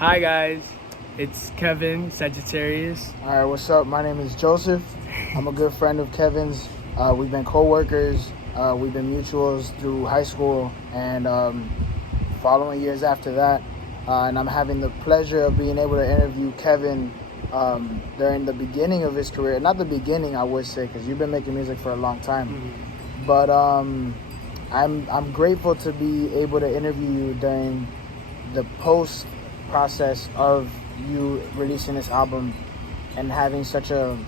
Hi guys, it's Kevin, Sagittarius. All right, what's up? My name is Joseph. I'm a good friend of Kevin's. We've been co-workers. We've been mutuals through high school and following years after that. And I'm having the pleasure of being able to interview Kevin during the beginning of his career. Not the beginning, I would say, because you've been making music for a long time. Mm-hmm. But I'm grateful to be able to interview you during the post process of you releasing this album and having such a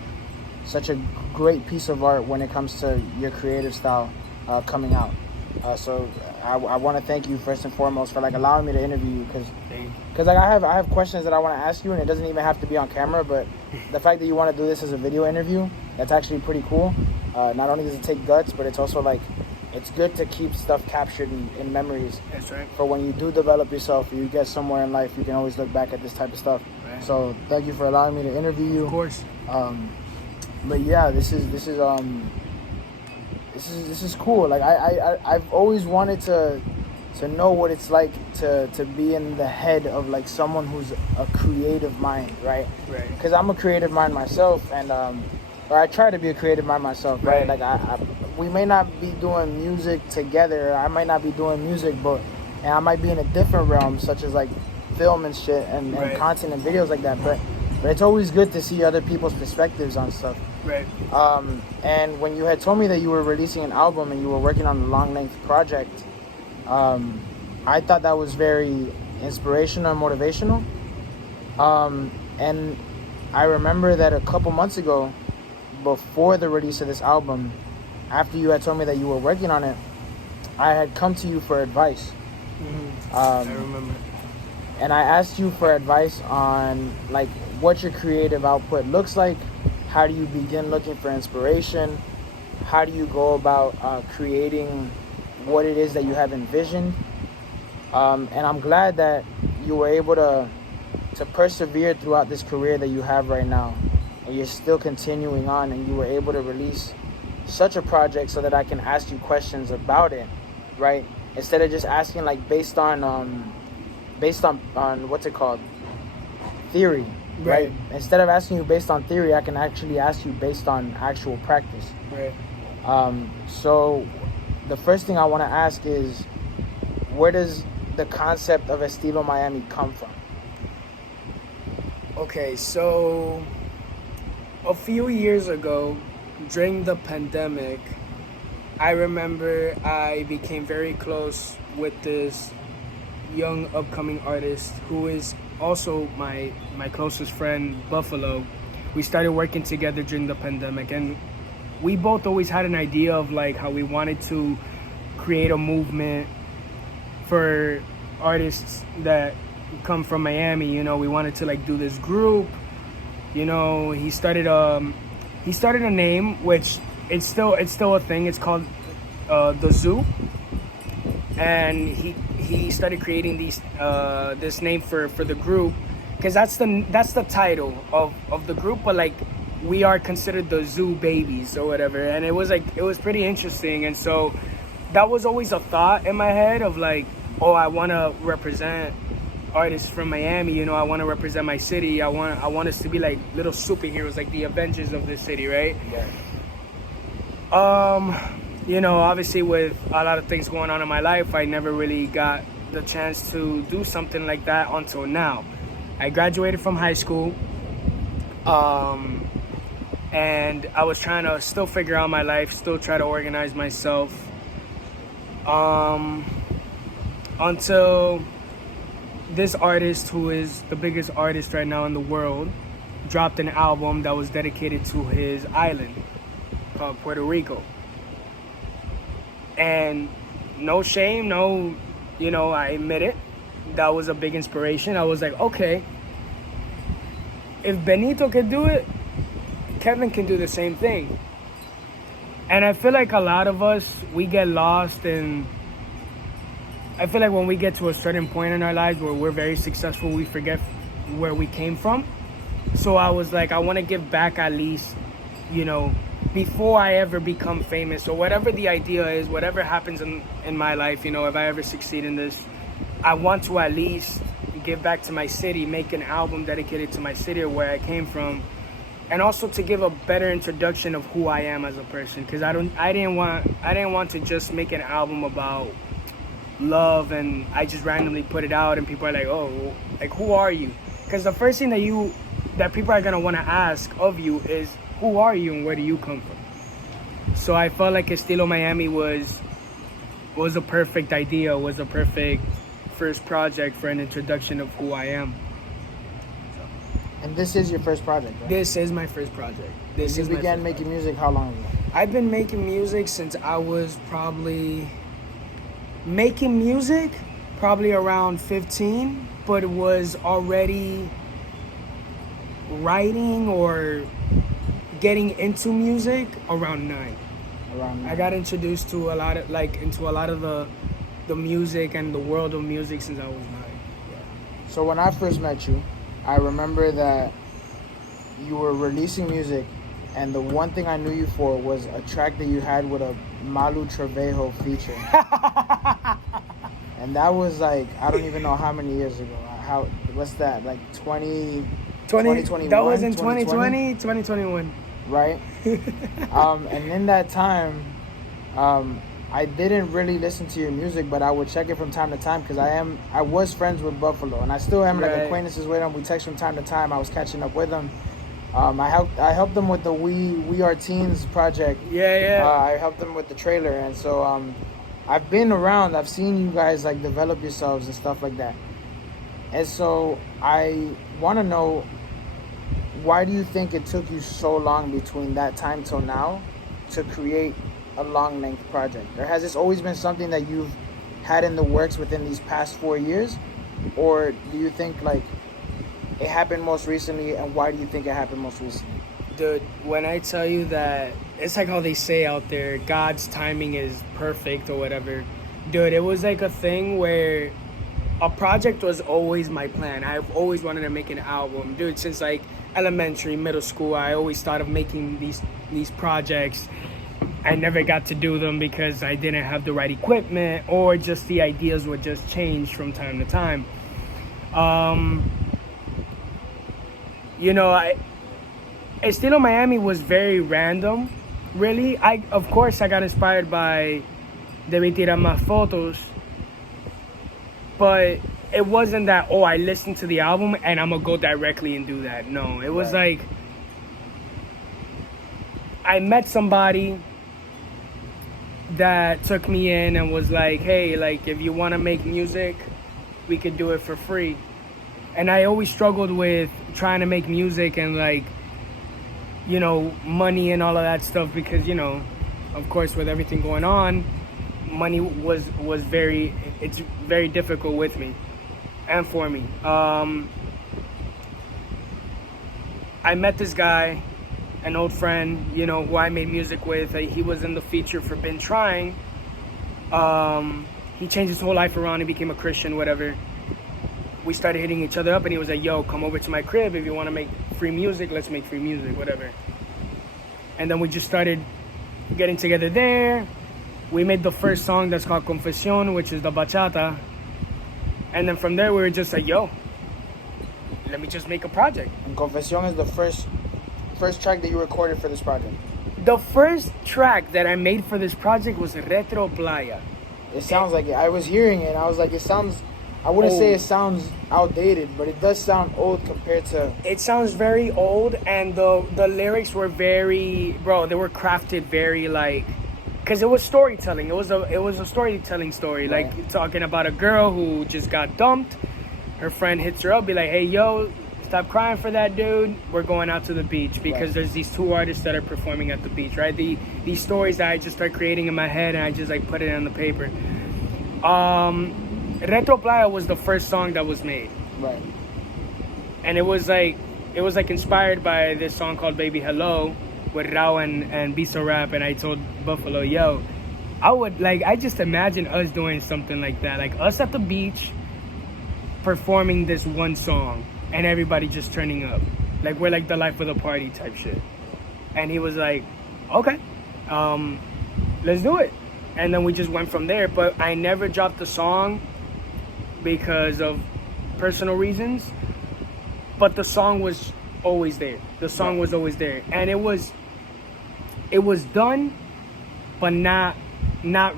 great piece of art when it comes to your creative style coming out. So I want to thank you first and foremost for allowing me to interview you, because I have questions that I want to ask you, and it doesn't even have to be on camera, but the fact that you want to do this as a video interview, that's actually pretty cool. Not only does it take guts, but it's also it's good to keep stuff captured in memories. That's right. For when you do develop yourself, you get somewhere in life, you can always look back at this type of stuff. Right. So thank you for allowing me to interview you. Of course. But yeah, this is cool. I've always wanted to know what it's like to be in the head of someone who's a creative mind, right? Right. Because I'm a creative mind myself, and or I try to be a creative mind myself, right? We may not be doing music together. I might not be doing music, and I might be in a different realm, such as film and shit and content and videos like that. But it's always good to see other people's perspectives on stuff. Right. And when you had told me that you were releasing an album and you were working on a long length project, I thought that was very inspirational and motivational. And I remember that a couple months ago, before the release of this album, after you had told me that you were working on it, I had come to you for advice. Mm-hmm. I remember. And I asked you for advice on what your creative output looks like. How do you begin looking for inspiration? How do you go about creating what it is that you have envisioned? And I'm glad that you were able to persevere throughout this career that you have right now. And you're still continuing on, and you were able to release such a project so that I can ask you questions about it, right? Instead of just asking based on what's it called? Theory, right? Instead of asking you based on theory, I can actually ask you based on actual practice. Right. So the first thing I want to ask is, where does the concept of ESTILO Miami come from? Okay, so a few years ago, during the pandemic, I remember I became very close with this young upcoming artist who is also my closest friend, Buffalo. We started working together during the pandemic, and we both always had an idea of how we wanted to create a movement for artists that come from Miami. We wanted to do this group. He started a name, which it's still a thing. It's called The Zoo, and he started creating this name for the group, because that's the title of the group. But we are considered the Zoo Babies or whatever, and it was pretty interesting. And so that was always a thought in my head of I want to represent artists from Miami. I want to represent my city. I want us to be little superheroes, the Avengers of this city, right? Yeah. Obviously with a lot of things going on in my life, I never really got the chance to do something like that until now. I graduated from high school, and I was trying to still figure out my life, still try to organize myself, until this artist, who is the biggest artist right now in the world, dropped an album that was dedicated to his island called Puerto Rico. And no shame, I admit it, that was a big inspiration. I was okay, if Benito can do it, Kevin can do the same thing. And I feel a lot of us, we get lost in, I feel when we get to a certain point in our lives where we're very successful, we forget where we came from. So I was I want to give back at least, before I ever become famous, or whatever the idea is, whatever happens in my life, if I ever succeed in this, I want to at least give back to my city, make an album dedicated to my city or where I came from, and also to give a better introduction of who I am as a person. Because I didn't want to just make an album about love and I just randomly put it out and people are like, oh, like, who are you? Because the first thing that people are gonna want to ask of you is, who are you and where do you come from? So I felt like Estilo Miami was a perfect idea, was a perfect first project for an introduction of who I am. And this is your first project, right? This is my first project. You began making music how long ago? I've been making music since I was probably around 15, but was already writing or getting into music around 9. I got introduced to a lot of the music and the world of music since I was 9. Yeah. So when I first met you, I remember that you were releasing music, and the one thing I knew you for was a track that you had with a Malu Trevejo feature. And that was like, I don't even know how many years ago. What's that? Like 2021? That was in 2020, 2021. Right? And in that time, I didn't really listen to your music, but I would check it from time to time because I was friends with Buffalo, and I still am, like, acquaintances with him. We text from time to time. I was catching up with him. I helped them with the We Are Teens project. Yeah. I helped them with the trailer, and so I've been around. I've seen you guys like develop yourselves and stuff like that. And so I want to know, why do you think it took you so long between that time till now to create a long-length project? Or has this always been something that you've had in the works within these past 4 years? Or do you think like it happened most recently, and why do you think it happened most recently? Dude, when I tell you that, it's like how they say out there, God's timing is perfect or whatever. Dude, it was like a thing where a project was always my plan. I've always wanted to make an album. Dude, since like elementary, middle school, I always thought of making these projects. I never got to do them because I didn't have the right equipment, or just the ideas would just change from time to time. Estilo Miami was very random, really. Of course, I got inspired by Debí Tirar Más Fotos, but it wasn't that, oh, I listened to the album and I'm gonna go directly and do that. No, it was like, I met somebody that took me in and was like, hey, like, if you want to make music, we could do it for free. And I always struggled with trying to make music and, like, you know, money and all of that stuff, because, you know, of course, with everything going on, money was very difficult with me and for me. I met this guy, an old friend, you know, who I made music with. He was in the feature for Been Trying. He changed his whole life around. He became a Christian, whatever. We started hitting each other up, and he was like, yo, come over to my crib. If you want to make free music, let's make free music, whatever. And then we just started getting together there. We made the first song that's called Confesión, which is the bachata. And then from there, we were just like, yo, let me just make a project. And Confesión is the first track that you recorded for this project? The first track that I made for this project was Retro Playa. It sounds like it. I was hearing it and I was like, it sounds, I wouldn't say it sounds outdated, but it does sound old compared to... It sounds very old, and the lyrics were very, bro, they were crafted very, like, because it was storytelling. It was a storytelling story, right. Like talking about a girl who just got dumped. Her friend hits her up, be like, hey, yo, stop crying for that dude. We're going out to the beach because right. There's these two artists that are performing at the beach, right? These stories that I just start creating in my head, and I just like put it on the paper. Retro Playa was the first song that was made. Right. And it was like inspired by this song called Baby Hello with Rao and Biso Rap, and I told Buffalo, yo, I just imagine us doing something like that. Like us at the beach performing this one song and everybody just turning up. Like we're like the life of the party type shit. And he was like, okay, let's do it. And then we just went from there. But I never dropped the song because of personal reasons, but the song was always there. The song was always there, and it was done, but not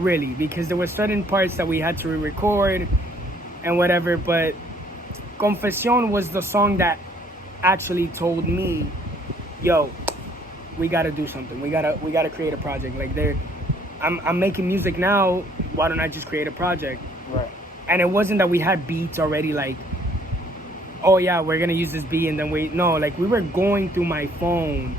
really, because there were certain parts that we had to re-record and whatever. But Confesión was the song that actually told me, yo, we gotta do something. We gotta create a project. Like, I'm making music now. Why don't I just create a project? Right. And it wasn't that we had beats already, like, oh yeah, we're gonna use this beat and then no, like, we were going through my phone,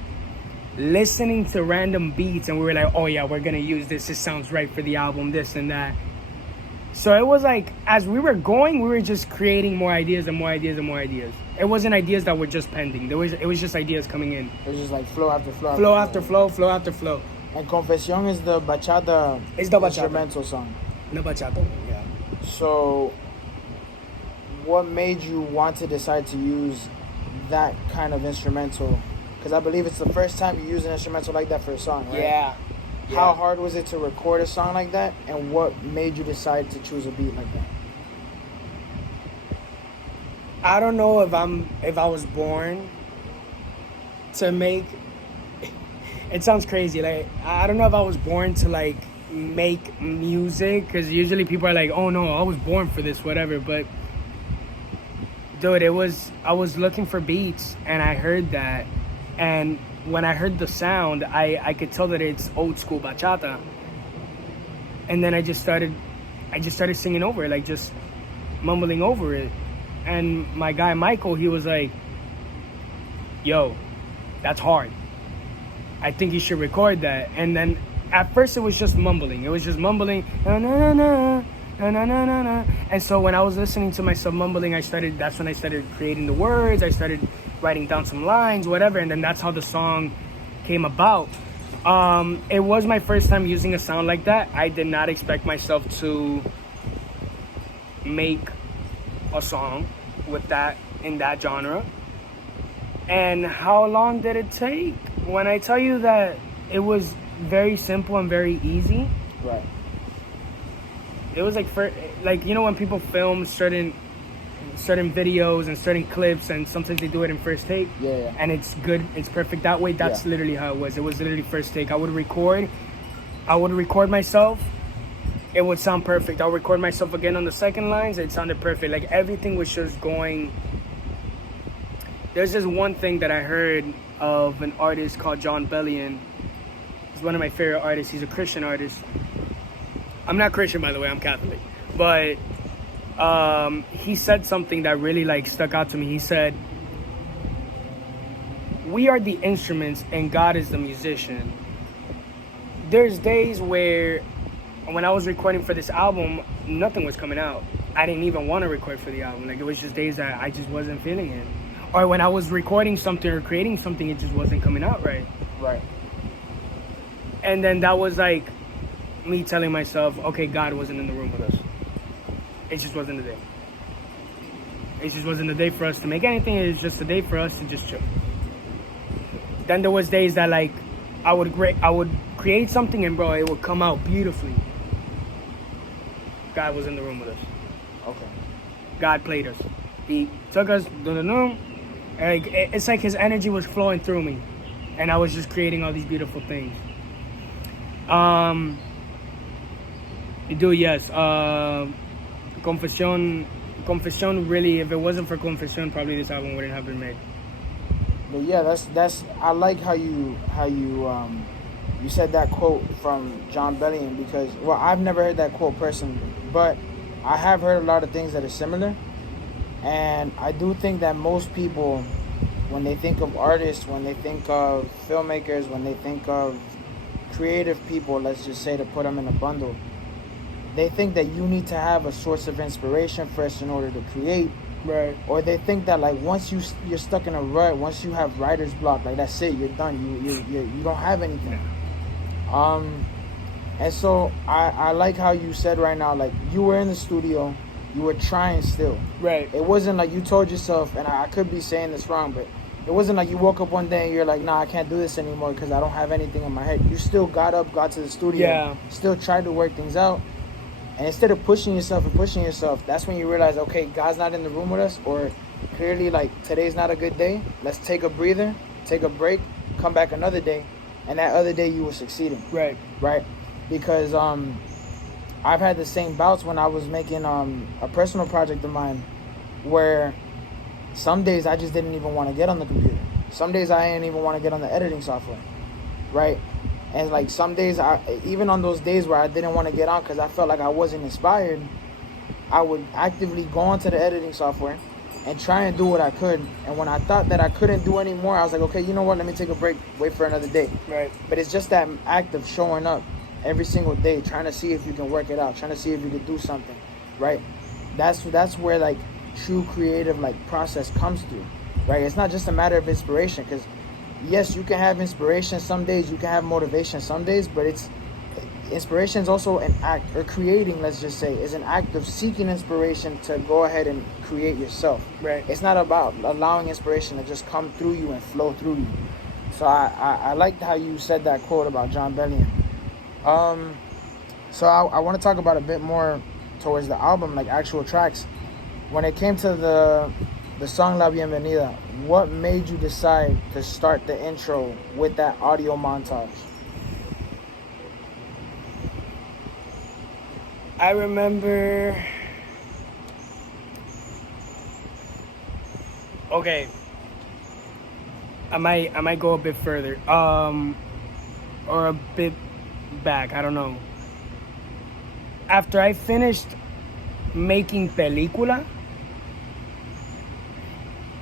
listening to random beats, and we were like, oh yeah, we're gonna use this. This sounds right for the album, this and that. So it was like, as we were going, we were just creating more ideas and more ideas and more ideas. It wasn't ideas that were just pending. It was just ideas coming in. It was just like flow after flow. Flow after flow, flow after flow. And Confesión is the bachata instrumental song. The bachata, yeah. So, what made you want to decide to use that kind of instrumental? Because I believe it's the first time you use an instrumental like that for a song, right? Yeah. How hard was it to record a song like that, and what made you decide to choose a beat like that? I don't know if I was born to make. It sounds crazy. Like, I don't know if I was born to like make music, because usually people are like, "Oh no, I was born for this, whatever." But dude, I was looking for beats, and I heard that, and when I heard the sound, I could tell that it's old school bachata. And then I just started singing over it, like just mumbling over it. And my guy Michael, he was like, yo, that's hard. I think you should record that. And then at first it was just mumbling. It was just mumbling, na na na na na na na na. And so when I was listening to myself mumbling, that's when I started creating the words. I started writing down some lines, whatever, and then that's how the song came about. It was my first time using a sound like that. I did not expect myself to make a song with that, in that genre. And how long did it take? When I tell you that it was very simple and very easy. Right. It was like, you know, when people film certain videos and certain clips, and sometimes they do it in first take, and it's good, it's perfect that way. That's literally how it was. It was literally first take. I would record myself, it would sound perfect. I'll record myself again on the second lines, it sounded perfect. Like, everything was just going. There's just one thing that I heard of an artist called Jon Bellion. He's one of my favorite artists. He's a Christian artist. I'm not Christian, by the way, I'm Catholic. But he said something that really like stuck out to me. He said, we are the instruments and God is the musician. There's days where when I was recording for this album, nothing was coming out. I didn't even want to record for the album. Like, it was just days that I just wasn't feeling it. Or when I was recording something or creating something, it just wasn't coming out right. Right. And then that was like me telling myself, okay, God wasn't in the room with us. It just wasn't the day. It just wasn't the day for us to make anything. It was just a day for us to just chill. Then there was days that like I would create something and bro, it would come out beautifully. God was in the room with us. Okay. God played us. He took us. It's like his energy was flowing through me, and I was just creating all these beautiful things. Yes. Confesión really, if it wasn't for Confesión, probably this album wouldn't have been made. But yeah, that's I like how you said that quote from Jon Bellion, because, well, I've never heard that quote personally, but I have heard a lot of things that are similar. And I do think that most people, when they think of artists, when they think of filmmakers, when they think of creative people, let's just say, to put them in a bundle, they think that you need to have a source of inspiration first in order to create. Right. Or they think that like once you're stuck in a rut, once you have writer's block, like that's it, you're done. You don't have anything. Yeah. And so I like how you said right now, like you were in the studio, you were trying still. Right. It wasn't like you told yourself, and I could be saying this wrong, but it wasn't like you woke up one day and you're like, nah, I can't do this anymore because I don't have anything in my head. You still got up, got to the studio, still tried to work things out. And instead of pushing yourself, that's when you realize, okay, God's not in the room with us, or clearly, like, today's not a good day. Let's take a breather, take a break, come back another day, and that other day you were succeeding. Right. Because I've had the same bouts when I was making a personal project of mine, where some days I just didn't even want to get on the computer. Some days I didn't even want to get on the editing software, right? And like some days, even on those days where I didn't want to get on because I felt like I wasn't inspired, I would actively go onto the editing software and try and do what I could. And when I thought that I couldn't do anymore, I was like, okay, you know what? Let me take a break, wait for another day. Right. But it's just that act of showing up every single day, trying to see if you can work it out, trying to see if you can do something, right? That's where like true creative like process comes through, right? It's not just a matter of inspiration, because yes, you can have inspiration some days, you can have motivation some days, but inspiration is also an act, or creating, let's just say, is an act of seeking inspiration to go ahead and create yourself. Right. It's not about allowing inspiration to just come through you and flow through you. So I liked how you said that quote about John Bellion. So I want to talk about a bit more towards the album, like actual tracks. When it came to the song La Bienvenida, what made you decide to start the intro with that audio montage? I remember. Okay. I might go a bit further. Or a bit back. I don't know. After I finished making Película,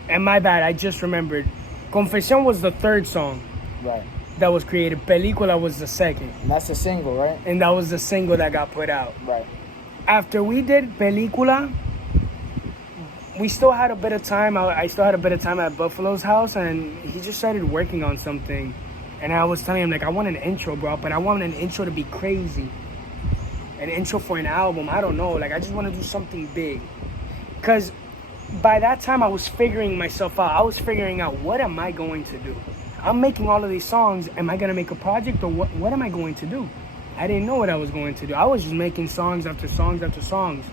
and my bad, I just remembered. Confesión was the third song. Right. That was created. Película was the second. And that's a single, right? And that was the single that got put out. Right. After we did Película, we still had a bit of time. I still had a bit of time at Buffalo's house, and he just started working on something. And I was telling him, like, I want an intro, bro, but I want an intro to be crazy. An intro for an album, I don't know. Like, I just want to do something big. Because by that time, I was figuring myself out. I was figuring out, what am I going to do? I'm making all of these songs. Am I going to make a project, or what am I going to do? I didn't know what I was going to do. I was just making songs after songs after songs.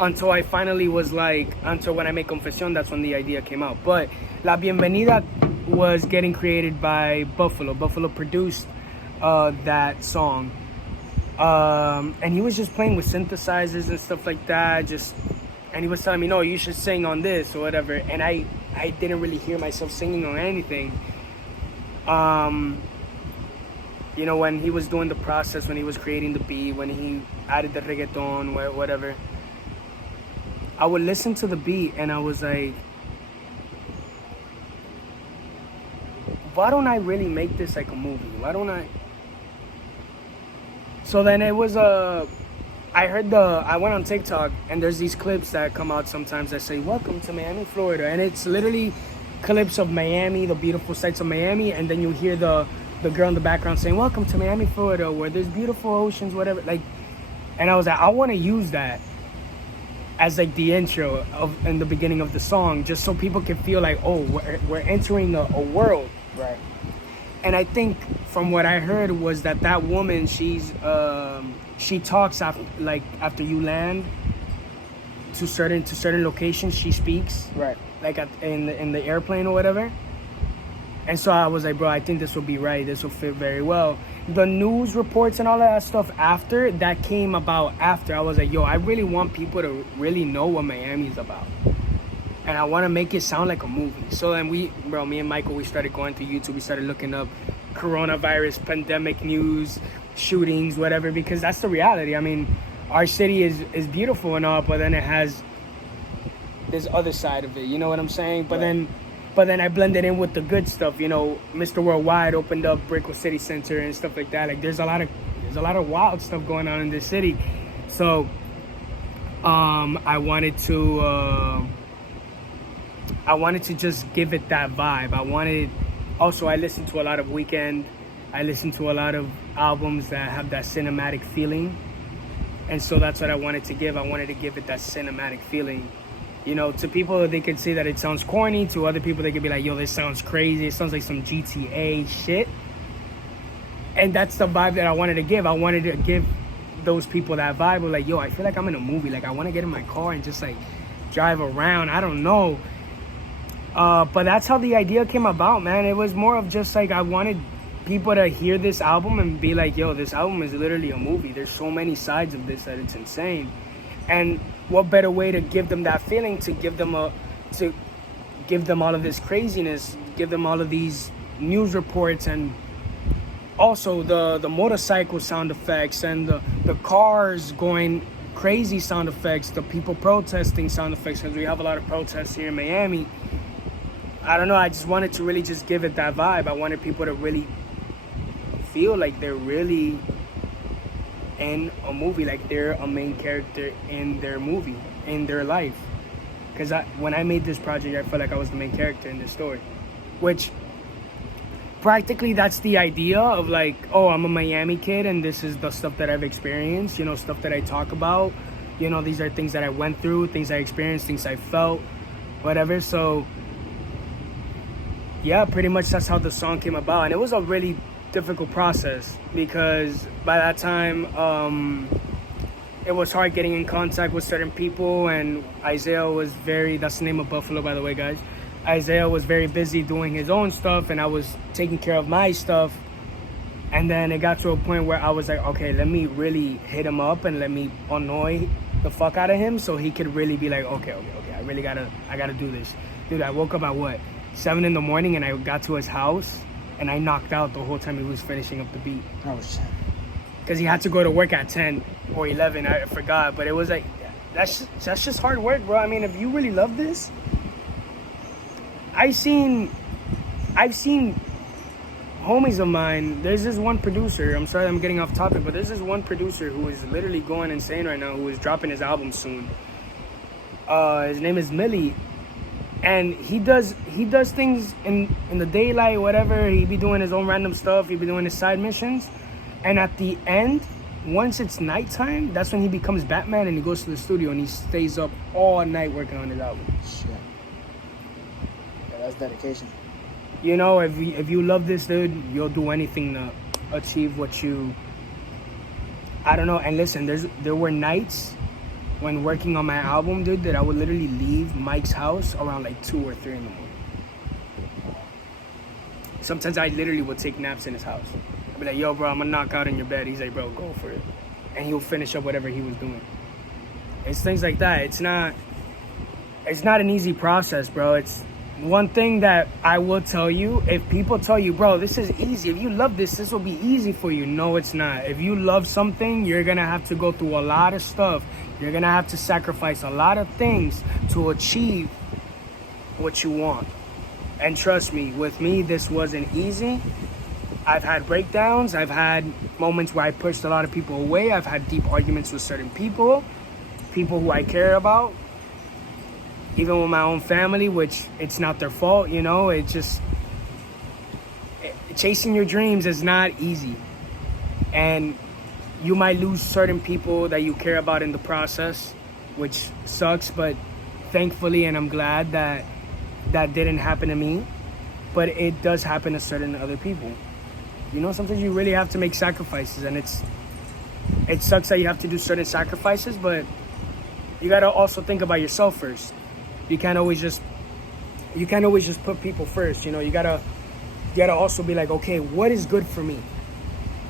Until I finally was like, until when I made Confesión, that's when the idea came out. But La Bienvenida was getting created by Buffalo. Buffalo produced that song. And he was just playing with synthesizers and stuff like that. And he was telling me, no, you should sing on this or whatever. And I didn't really hear myself singing on anything. You know, when he was doing the process, when he was creating the beat, when he added the reggaeton, whatever, I would listen to the beat and I was like, why don't I really make this like a movie? Why don't I? So then it was I went on TikTok, and there's these clips that come out sometimes that say, welcome to Miami, Florida. And it's literally clips of Miami, the beautiful sights of Miami. And then you hear the girl in the background saying, welcome to Miami, Florida, where there's beautiful oceans, whatever. Like, and I was like, I want to use that as like the intro in the beginning of the song, just so people can feel like, oh, we're entering a world. Right. And I think from what I heard was that woman, she talks after you land to certain locations, she speaks. Right. Like in the airplane or whatever. And so I was like, bro, I think this will be right. This will fit very well. The news reports and all of that stuff after that came about after, I was like, yo, I really want people to really know what Miami's about. And I want to make it sound like a movie. So then me and Michael, we started going to YouTube. We started looking up coronavirus, pandemic news, shootings, whatever, because that's the reality. I mean, our city is beautiful and all, but then it has this other side of it. You know what I'm saying? But then I blended in with the good stuff. You know, Mr. Worldwide opened up Brickell City Center and stuff like that. Like, there's a lot of wild stuff going on in this city. So I wanted to just give it that vibe. I listened to a lot of Weeknd. I listened to a lot of albums that have that cinematic feeling. And so that's what I wanted to give. I wanted to give it that cinematic feeling. You know, to people, they could say that it sounds corny. To other people, they could be like, yo, this sounds crazy. It sounds like some GTA shit. And that's the vibe that I wanted to give. I wanted to give those people that vibe of like, yo, I feel like I'm in a movie. Like, I want to get in my car and just like drive around. I don't know. But that's how the idea came about, man. It was more of just like, I wanted people to hear this album and be like, yo, this album is literally a movie. There's so many sides of this that it's insane. And what better way to give them that feeling, to give them all of this craziness, give them all of these news reports, and also the motorcycle sound effects and the cars going crazy sound effects, the people protesting sound effects, because we have a lot of protests here in Miami. I don't know, I just wanted to really just give it that vibe. I wanted people to really feel like they're really in a movie, like they're a main character in their movie, in their life. Because when I made this project, I felt like I was the main character in this story, which practically that's the idea of like, oh, I'm a Miami kid and this is the stuff that I've experienced, you know, stuff that I talk about, you know, these are things that I went through, things I experienced, things I felt, whatever. So yeah, pretty much that's how the song came about. And it was a really difficult process because by that time, it was hard getting in contact with certain people, and Isaiah was that's the name of Buffalo, by the way, guys. Isaiah was very busy doing his own stuff, and I was taking care of my stuff. And then it got to a point where I was like, okay, let me really hit him up and let me annoy the fuck out of him so he could really be like, okay, I gotta do this. Dude, I woke up at 7 in the morning, and I got to his house and I knocked out the whole time he was finishing up the beat. Oh shit. Because he had to go to work at 10 or 11, I forgot. But it was like, that's just hard work, bro. I mean, if you really love this, I've seen homies of mine. There's this one producer, I'm sorry I'm getting off topic, but there's this one producer who is literally going insane right now, who is dropping his album soon. His name is Millie. And he does things in the daylight, whatever. He be doing his own random stuff. He be doing his side missions. And at the end, once it's nighttime, that's when he becomes Batman and he goes to the studio and he stays up all night working on his album. Shit. Yeah, that's dedication. You know, if you love this, dude, you'll do anything to achieve what you... I don't know. And listen, there were nights when working on my album, dude, that I would literally leave Mike's house around like 2 or 3 in the morning. Sometimes I literally would take naps in his house. I'd be like, yo, bro, I'm gonna knock out in your bed. He's like, bro, go for it. And he'll finish up whatever he was doing. It's things like that. It's not an easy process, bro. It's one thing that I will tell you. If people tell you, bro, this is easy, if you love this will be easy for you. No, it's not. If you love something, you're gonna have to go through a lot of stuff. You're gonna have to sacrifice a lot of things to achieve what you want. And trust me, with me, this wasn't easy. I've had breakdowns. I've had moments where I pushed a lot of people away. I've had deep arguments with certain people who I care about, even with my own family, which it's not their fault, you know. Chasing your dreams is not easy. And you might lose certain people that you care about in the process, which sucks, but thankfully, and I'm glad that didn't happen to me, but it does happen to certain other people. You know, sometimes you really have to make sacrifices, and it sucks that you have to do certain sacrifices, but you gotta also think about yourself first. You can't always just put people first, you know. You gotta also be like, okay, what is good for me?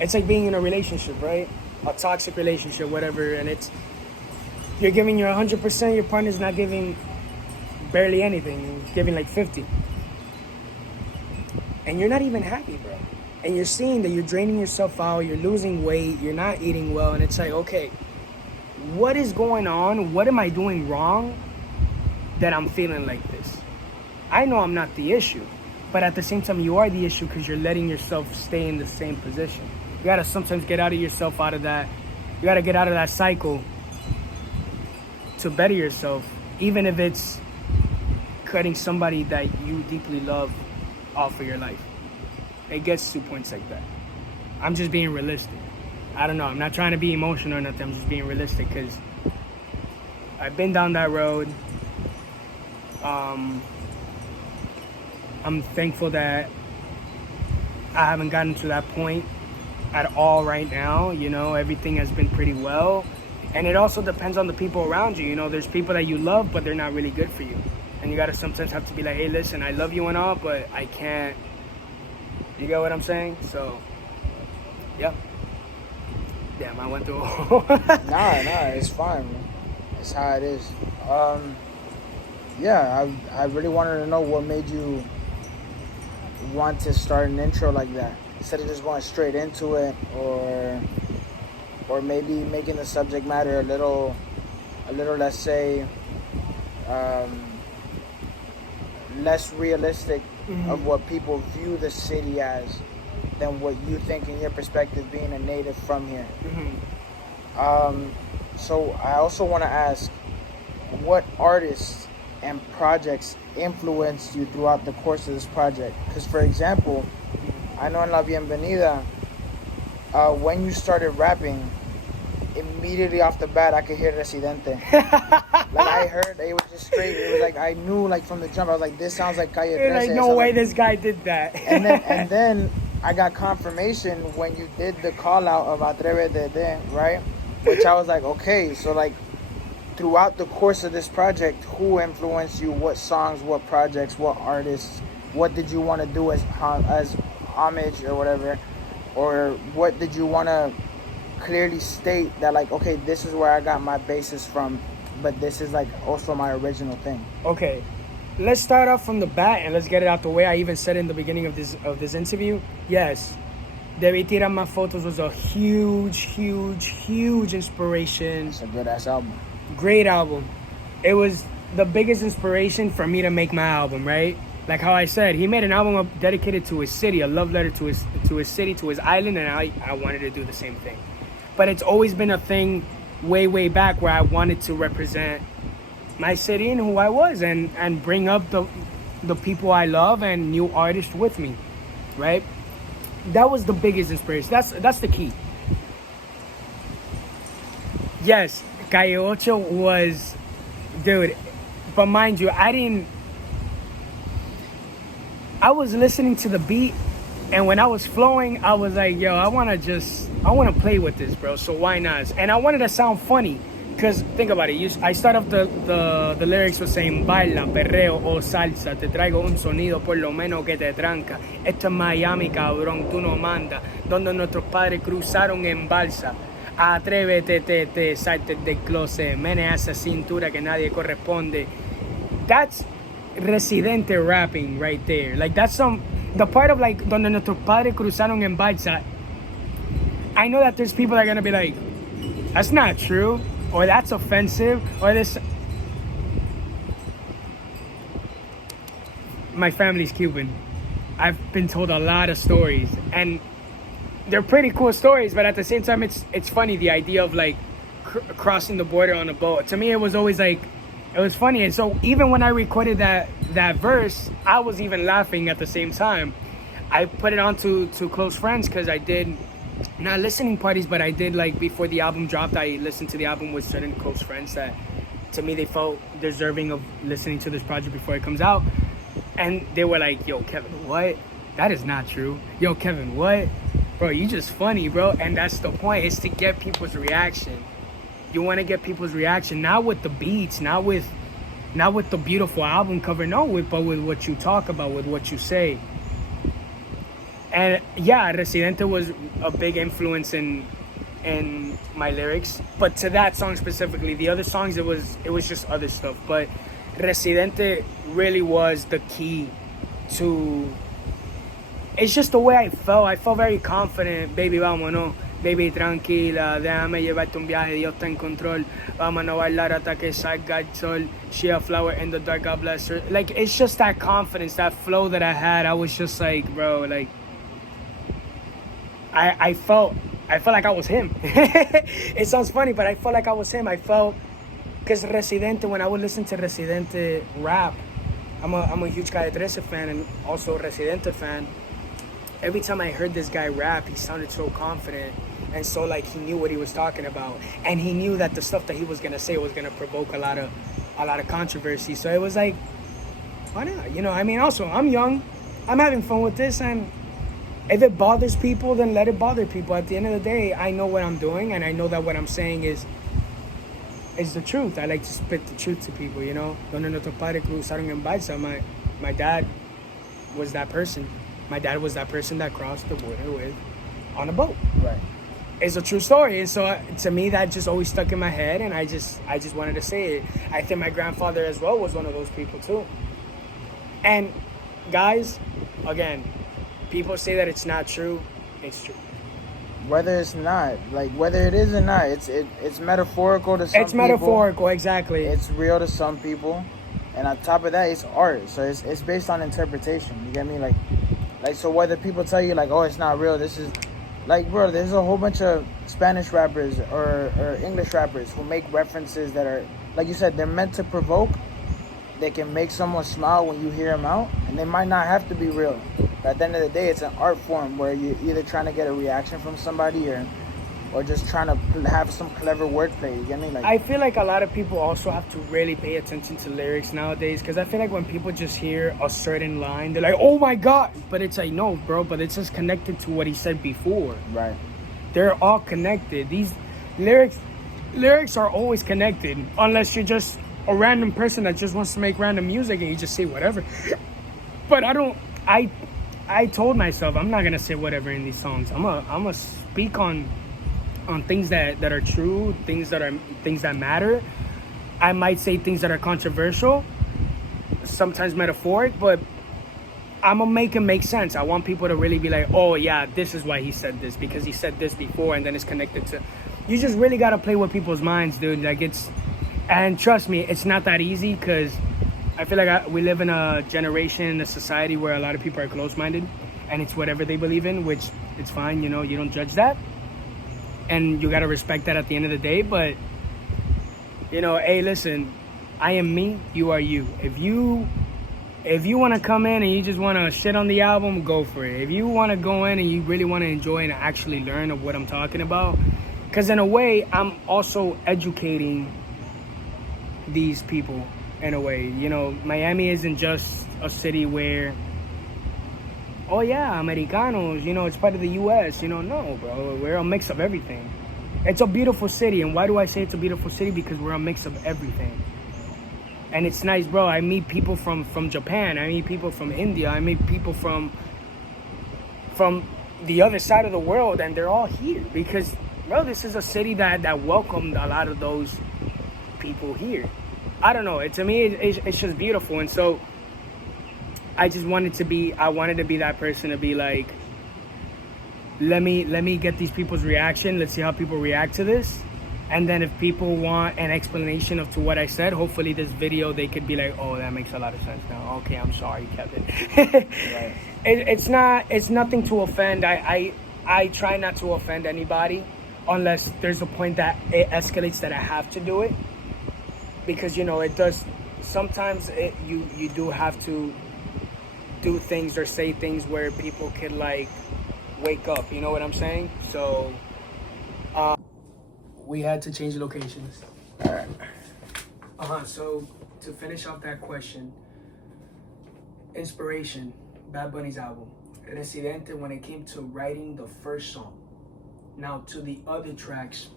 It's like being in a relationship, right? A toxic relationship, whatever, and you're giving your 100%, your partner's not giving barely anything, giving like 50. And you're not even happy, bro. And you're seeing that you're draining yourself out, you're losing weight, you're not eating well, and it's like, okay, what is going on? What am I doing wrong that I'm feeling like this? I know I'm not the issue, but at the same time, you are the issue because you're letting yourself stay in the same position. You gotta sometimes get out of yourself, out of that. You gotta get out of that cycle to better yourself, even if it's cutting somebody that you deeply love off of your life. It gets to points like that. I'm just being realistic. I don't know. I'm not trying to be emotional or nothing. I'm just being realistic because I've been down that road. I'm thankful that I haven't gotten to that point at all right now. You know, everything has been pretty well. And it also depends on the people around you. You know, there's people that you love, but they're not really good for you. And you gotta sometimes have to be like, hey, listen, I love you and all, but I can't. You get what I'm saying? So, yeah. Damn, I went through. Nah, it's fine, man. It's how it is. Yeah, I really wanted to know what made you want to start an intro like that instead of just going straight into it, or maybe making the subject matter a little, let's say, less realistic of what people view the city as than what you think in your perspective being a native from here. So I also want to ask, what artists and projects influenced you throughout the course of this project? Because, for example, I know in La Bienvenida, when you started rapping, immediately off the bat, I could hear Residente. Like, I heard, it was just straight, it was like, I knew, like, from the jump, I was like, this sounds like Calle You're 13. like, no way this guy did that. And then I got confirmation when you did the call out of Atrévete, right? Which I was like, okay, so like throughout the course of this project, who influenced you? What songs, what projects, what artists? What did you want to do as homage or whatever? Or what did you want to clearly state that, like, okay, this is where I got my basis from, but this is like also my original thing? Okay, let's start off from the bat and let's get it out the way. I even said in the beginning of this interview, yes, Debí Tirar Más Fotos was a huge inspiration. It's a good ass album. Great album. It was the biggest inspiration for me to make my album, right? Like how I said, he made an album dedicated to his city, a love letter to his city, to his island, and I wanted to do the same thing. But it's always been a thing way back where I wanted to represent my city and who I was, and bring up the people I love and new artists with me, right? That was the biggest inspiration. That's the key. Yes, Calle Ocho was, dude, but mind you, I was listening to the beat, and when I was flowing, I was like, yo, I want to play with this, bro, so why not? And I wanted to sound funny, because think about it, I start off the lyrics with saying, baila, perreo o salsa, te traigo un sonido por lo menos que te tranca, esto es Miami, cabrón, tú no mandas, donde nuestros padres cruzaron en balsa, atrévete, salte del closet, menea esa cintura que nadie corresponde. That's Residente rapping right there. Like, that's the part of, like, donde nuestros padres cruzaron en balsa. I know that there's people that are gonna be like, that's not true, or that's offensive, or this. My family's Cuban. I've been told a lot of stories, and they're pretty cool stories, but at the same time, it's funny, the idea of, like, crossing the border on a boat. To me, it was always like, it was funny. And so even when I recorded that verse, I was even laughing at the same time. I put it on to close friends, because I did not listening parties, but I did, like, before the album dropped, I listened to the album with certain close friends that to me they felt deserving of listening to this project before it comes out. And they were like, yo, Kevin, what? That is not true. Yo, Kevin, what? Bro, you just funny, bro. And that's the point, is to get people's reaction. You want to get people's reaction, not with the beats, not with the beautiful album cover, but with what you talk about, with what you say. And yeah, Residente was a big influence in my lyrics, but to that song specifically. The other songs, it was just other stuff, but Residente really was the key to. It's just the way I felt. I felt very confident. Baby, vámonos. Baby, tranquila. Déjame llevarte un viaje. Dios está en control. Vámonos a bailar hasta que salga el sol. She a flower in the dark, God bless her. Like, it's just that confidence, that flow that I had. I was just like, bro, like, I felt like I was him. It sounds funny, but I felt like I was him. I felt, because Residente, when I would listen to Residente rap, I'm a huge Calle 13 fan and also a Residente fan. Every time I heard this guy rap, he sounded so confident, and so, like, he knew what he was talking about, and he knew that the stuff that he was gonna say was gonna provoke a lot of controversy. So it was like, why not? You know, I mean, also, I'm young, I'm having fun with this, and If it bothers people, then let it bother people. At the end of the day, I know what I'm doing, and I know that what I'm saying is the truth. I like to spit the truth to people, you know. Donde nuestros padres cruzaron en balsa. My dad was that person. My dad was that person that crossed the border with on a boat. Right. It's a true story, and so to me that just always stuck in my head, and I just wanted to say it. I think my grandfather as well was one of those people too. And guys, again, people say that it's not true. It's true. Whether it's not, like whether it is or not, it's metaphorical to some people. It's metaphorical, exactly. It's real to some people, and on top of that, it's art. So it's based on interpretation. You get me? Like so whether people tell you like, oh, it's not real, this is like, bro, there's a whole bunch of Spanish rappers or English rappers who make references that are, like you said, they're meant to provoke. They can make someone smile when you hear them out, and they might not have to be real. But at the end of the day, it's an art form where you're either trying to get a reaction from somebody or just trying to have some clever wordplay. You get me? Like, I feel like a lot of people also have to really pay attention to lyrics nowadays, because I feel like when people just hear a certain line, they're like, oh my God. But it's like, no, bro, but it's just connected to what he said before. right. They're all connected. These lyrics are always connected, unless you're just a random person that just wants to make random music and you just say whatever. But I told myself I'm not gonna say whatever in these songs. I'm gonna speak on things that are true, things that matter. I might say things that are controversial, sometimes metaphoric, but I'm gonna make it make sense. I want people to really be like, oh yeah, this is why he said this, because he said this before, and then it's connected to. You just really gotta play with people's minds, dude. Like and trust me, it's not that easy, because I feel like we live in a generation, in a society where a lot of people are close-minded, and it's whatever they believe in, which it's fine, you know, you don't judge that. And you gotta respect that at the end of the day. But, you know, hey, listen, I am me, you are you. If you wanna come in and you just wanna shit on the album, go for it. If you wanna go in and you really wanna enjoy and actually learn of what I'm talking about, because in a way, I'm also educating these people in a way. You know, Miami isn't just a city where, oh yeah, Americanos, you know, it's part of the US. You know, no, bro, we're a mix of everything. It's a beautiful city. And why do I say it's a beautiful city? Because we're a mix of everything. And it's nice, bro. I meet people from Japan, I meet people from India, I meet people from the other side of the world, and they're all here because, bro, this is a city that welcomed a lot of those people here. I don't know. To me, it's just beautiful. And so I wanted to be that person to be like, let me get these people's reaction. Let's see how people react to this. And then if people want an explanation to what I said, hopefully this video, they could be like, oh, that makes a lot of sense now. Okay, I'm sorry, Kevin. Right. It's nothing to offend. I try not to offend anybody unless there's a point that it escalates that I have to do it. Because, you know, it does, sometimes you do have to do things or say things where people could, like, wake up, you know what I'm saying? So, we had to change locations. All right. So, to finish off that question, inspiration, Bad Bunny's album, Residente, when it came to writing the first song. Now, to the other tracks,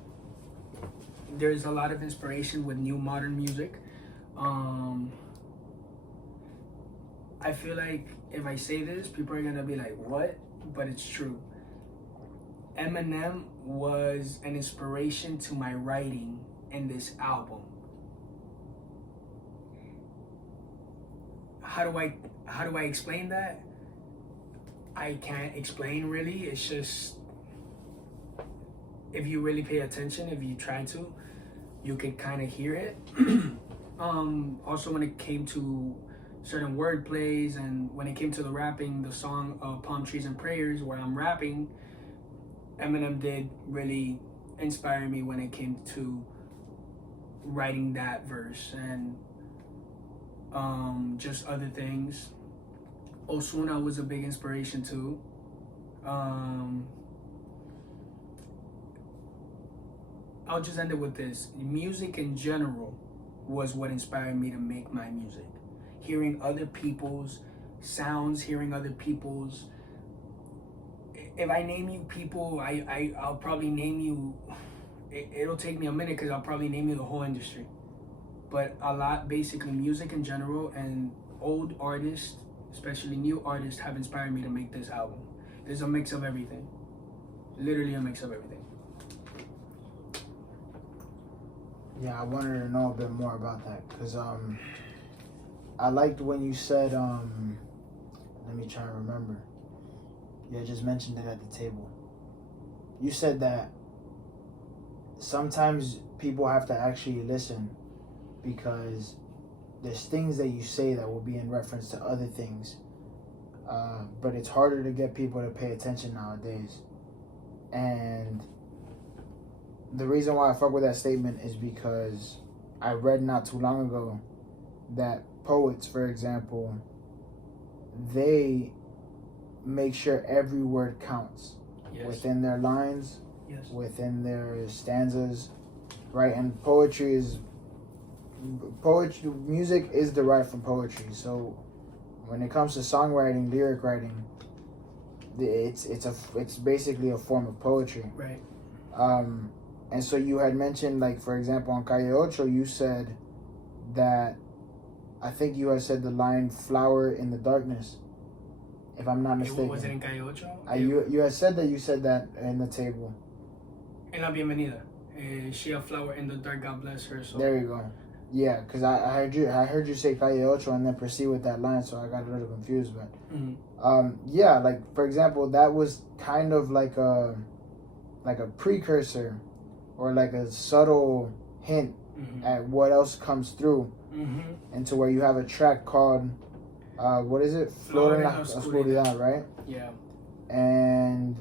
there's a lot of inspiration with new modern music. I feel like if I say this, people are gonna be like, what? But it's true. Eminem was an inspiration to my writing in this album. How do I explain that? I can't explain really. It's just, if you really pay attention, if you try to, you can kind of hear it. Also, when it came to certain word plays and when it came to the rapping, the song Palm Trees and Prayers, where I'm rapping, Eminem did really inspire me when it came to writing that verse, and just other things. Ozuna was a big inspiration too. I'll just end it with this. Music in general was what inspired me to make my music. Hearing other people's sounds, hearing other people's if I name you people, I'll probably name you. It'll take me a minute because I'll probably name you the whole industry. But a lot, basically, music in general and old artists, especially new artists, have inspired me to make this album. It's a mix of everything. Literally a mix of everything. Yeah, I wanted to know a bit more about that because I liked when you said let me try to remember. Yeah, just mentioned it at the table. You said that sometimes people have to actually listen because there's things that you say that will be in reference to other things, but it's harder to get people to pay attention nowadays. And the reason why I fuck with that statement is because I read not too long ago that poets, for example, they make sure every word counts. Yes. Within their lines, yes, within their stanzas, right? And music is derived from poetry. So when it comes to songwriting, lyric writing, it's basically a form of poetry, right? And so you had mentioned, like, for example, on Calle Ocho, you said that, I think you had said the line "flower in the darkness," if I'm not mistaken. Was it in Calle Ocho? You had said that you said that in the table. En la bienvenida. She a flower in the dark, God bless her soul. There you go. Yeah, because I heard you say Calle Ocho and then proceed with that line, so I got a little confused. But yeah, like, for example, that was kind of like a precursor or like a subtle hint at what else comes through, into where you have a track called what is it? Flor en la Oscuridad, right? Yeah. And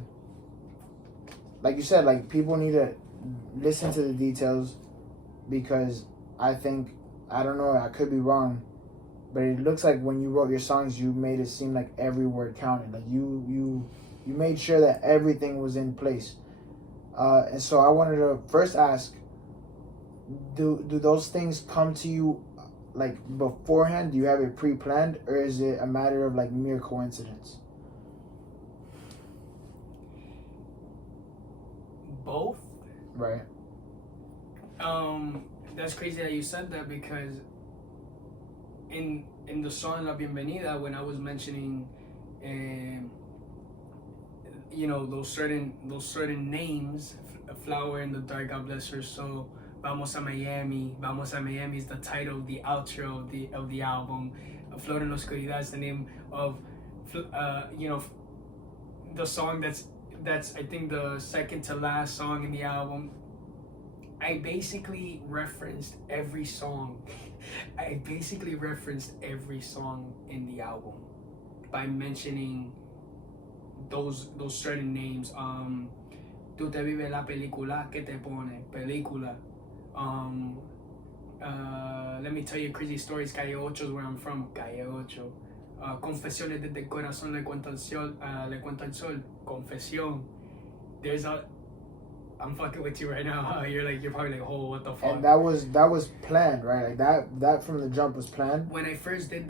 like you said, like, people need to listen to the details, because I think, I don't know, I could be wrong, but it looks like when you wrote your songs, you made it seem like every word counted. Like you made sure that everything was in place. And so I wanted to first ask, do those things come to you like beforehand? Do you have it pre-planned, or is it a matter of like mere coincidence? Both. Right. That's crazy that you said that, because in the song La Bienvenida, when I was mentioning those certain names, Flower in the Dark, God bless her soul, Vamos a Miami. Vamos a Miami is the title, the outro of the album. Flor en la Oscuridad is the name of the song that's I think the second to last song in the album. I basically referenced every song. I basically referenced every song in the album by mentioning those certain names. Tú te vives la película que te pone película. Let me tell you crazy stories. Calle Ocho is where I'm from. Calle Ocho. Confesiones desde el corazón le cuento al sol. Confesión. I'm fucking with you right now. You're probably like, oh, what the fuck? And that was planned, right? Like that from the jump was planned. When I first did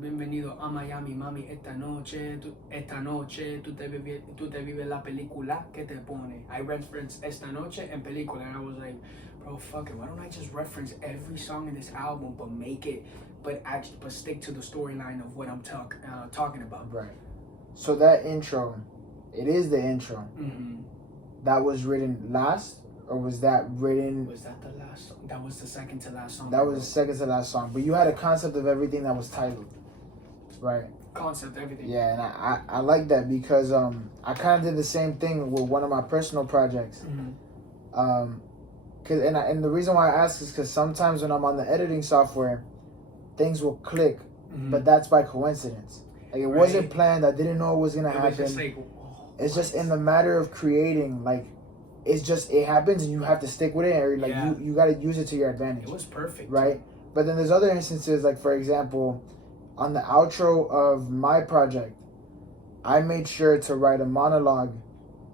Bienvenido a Miami, mami, esta noche, tú te vives la película que te pone. I referenced esta noche and película, and I was like, bro, fuck it, why don't I just reference every song in this album, but stick to the storyline of what I'm talking about. Right. So that intro, it is the intro. That was written last, or was that written? Was that the last song? That was the second to last song. That was the second to last song. But you had a concept of everything that was titled, right? Concept, everything. Yeah, and I like that, because I kind of did the same thing with one of my personal projects. And the reason why I ask is because sometimes when I'm on the editing software, things will click, but that's by coincidence. Like, it wasn't planned. I didn't know it was gonna happen. Just like, it's just in the matter of creating. Like, it happens, and you have to stick with it. Or like you got to use it to your advantage. It was perfect, right? But then there's other instances, like, for example, on the outro of my project, I made sure to write a monologue,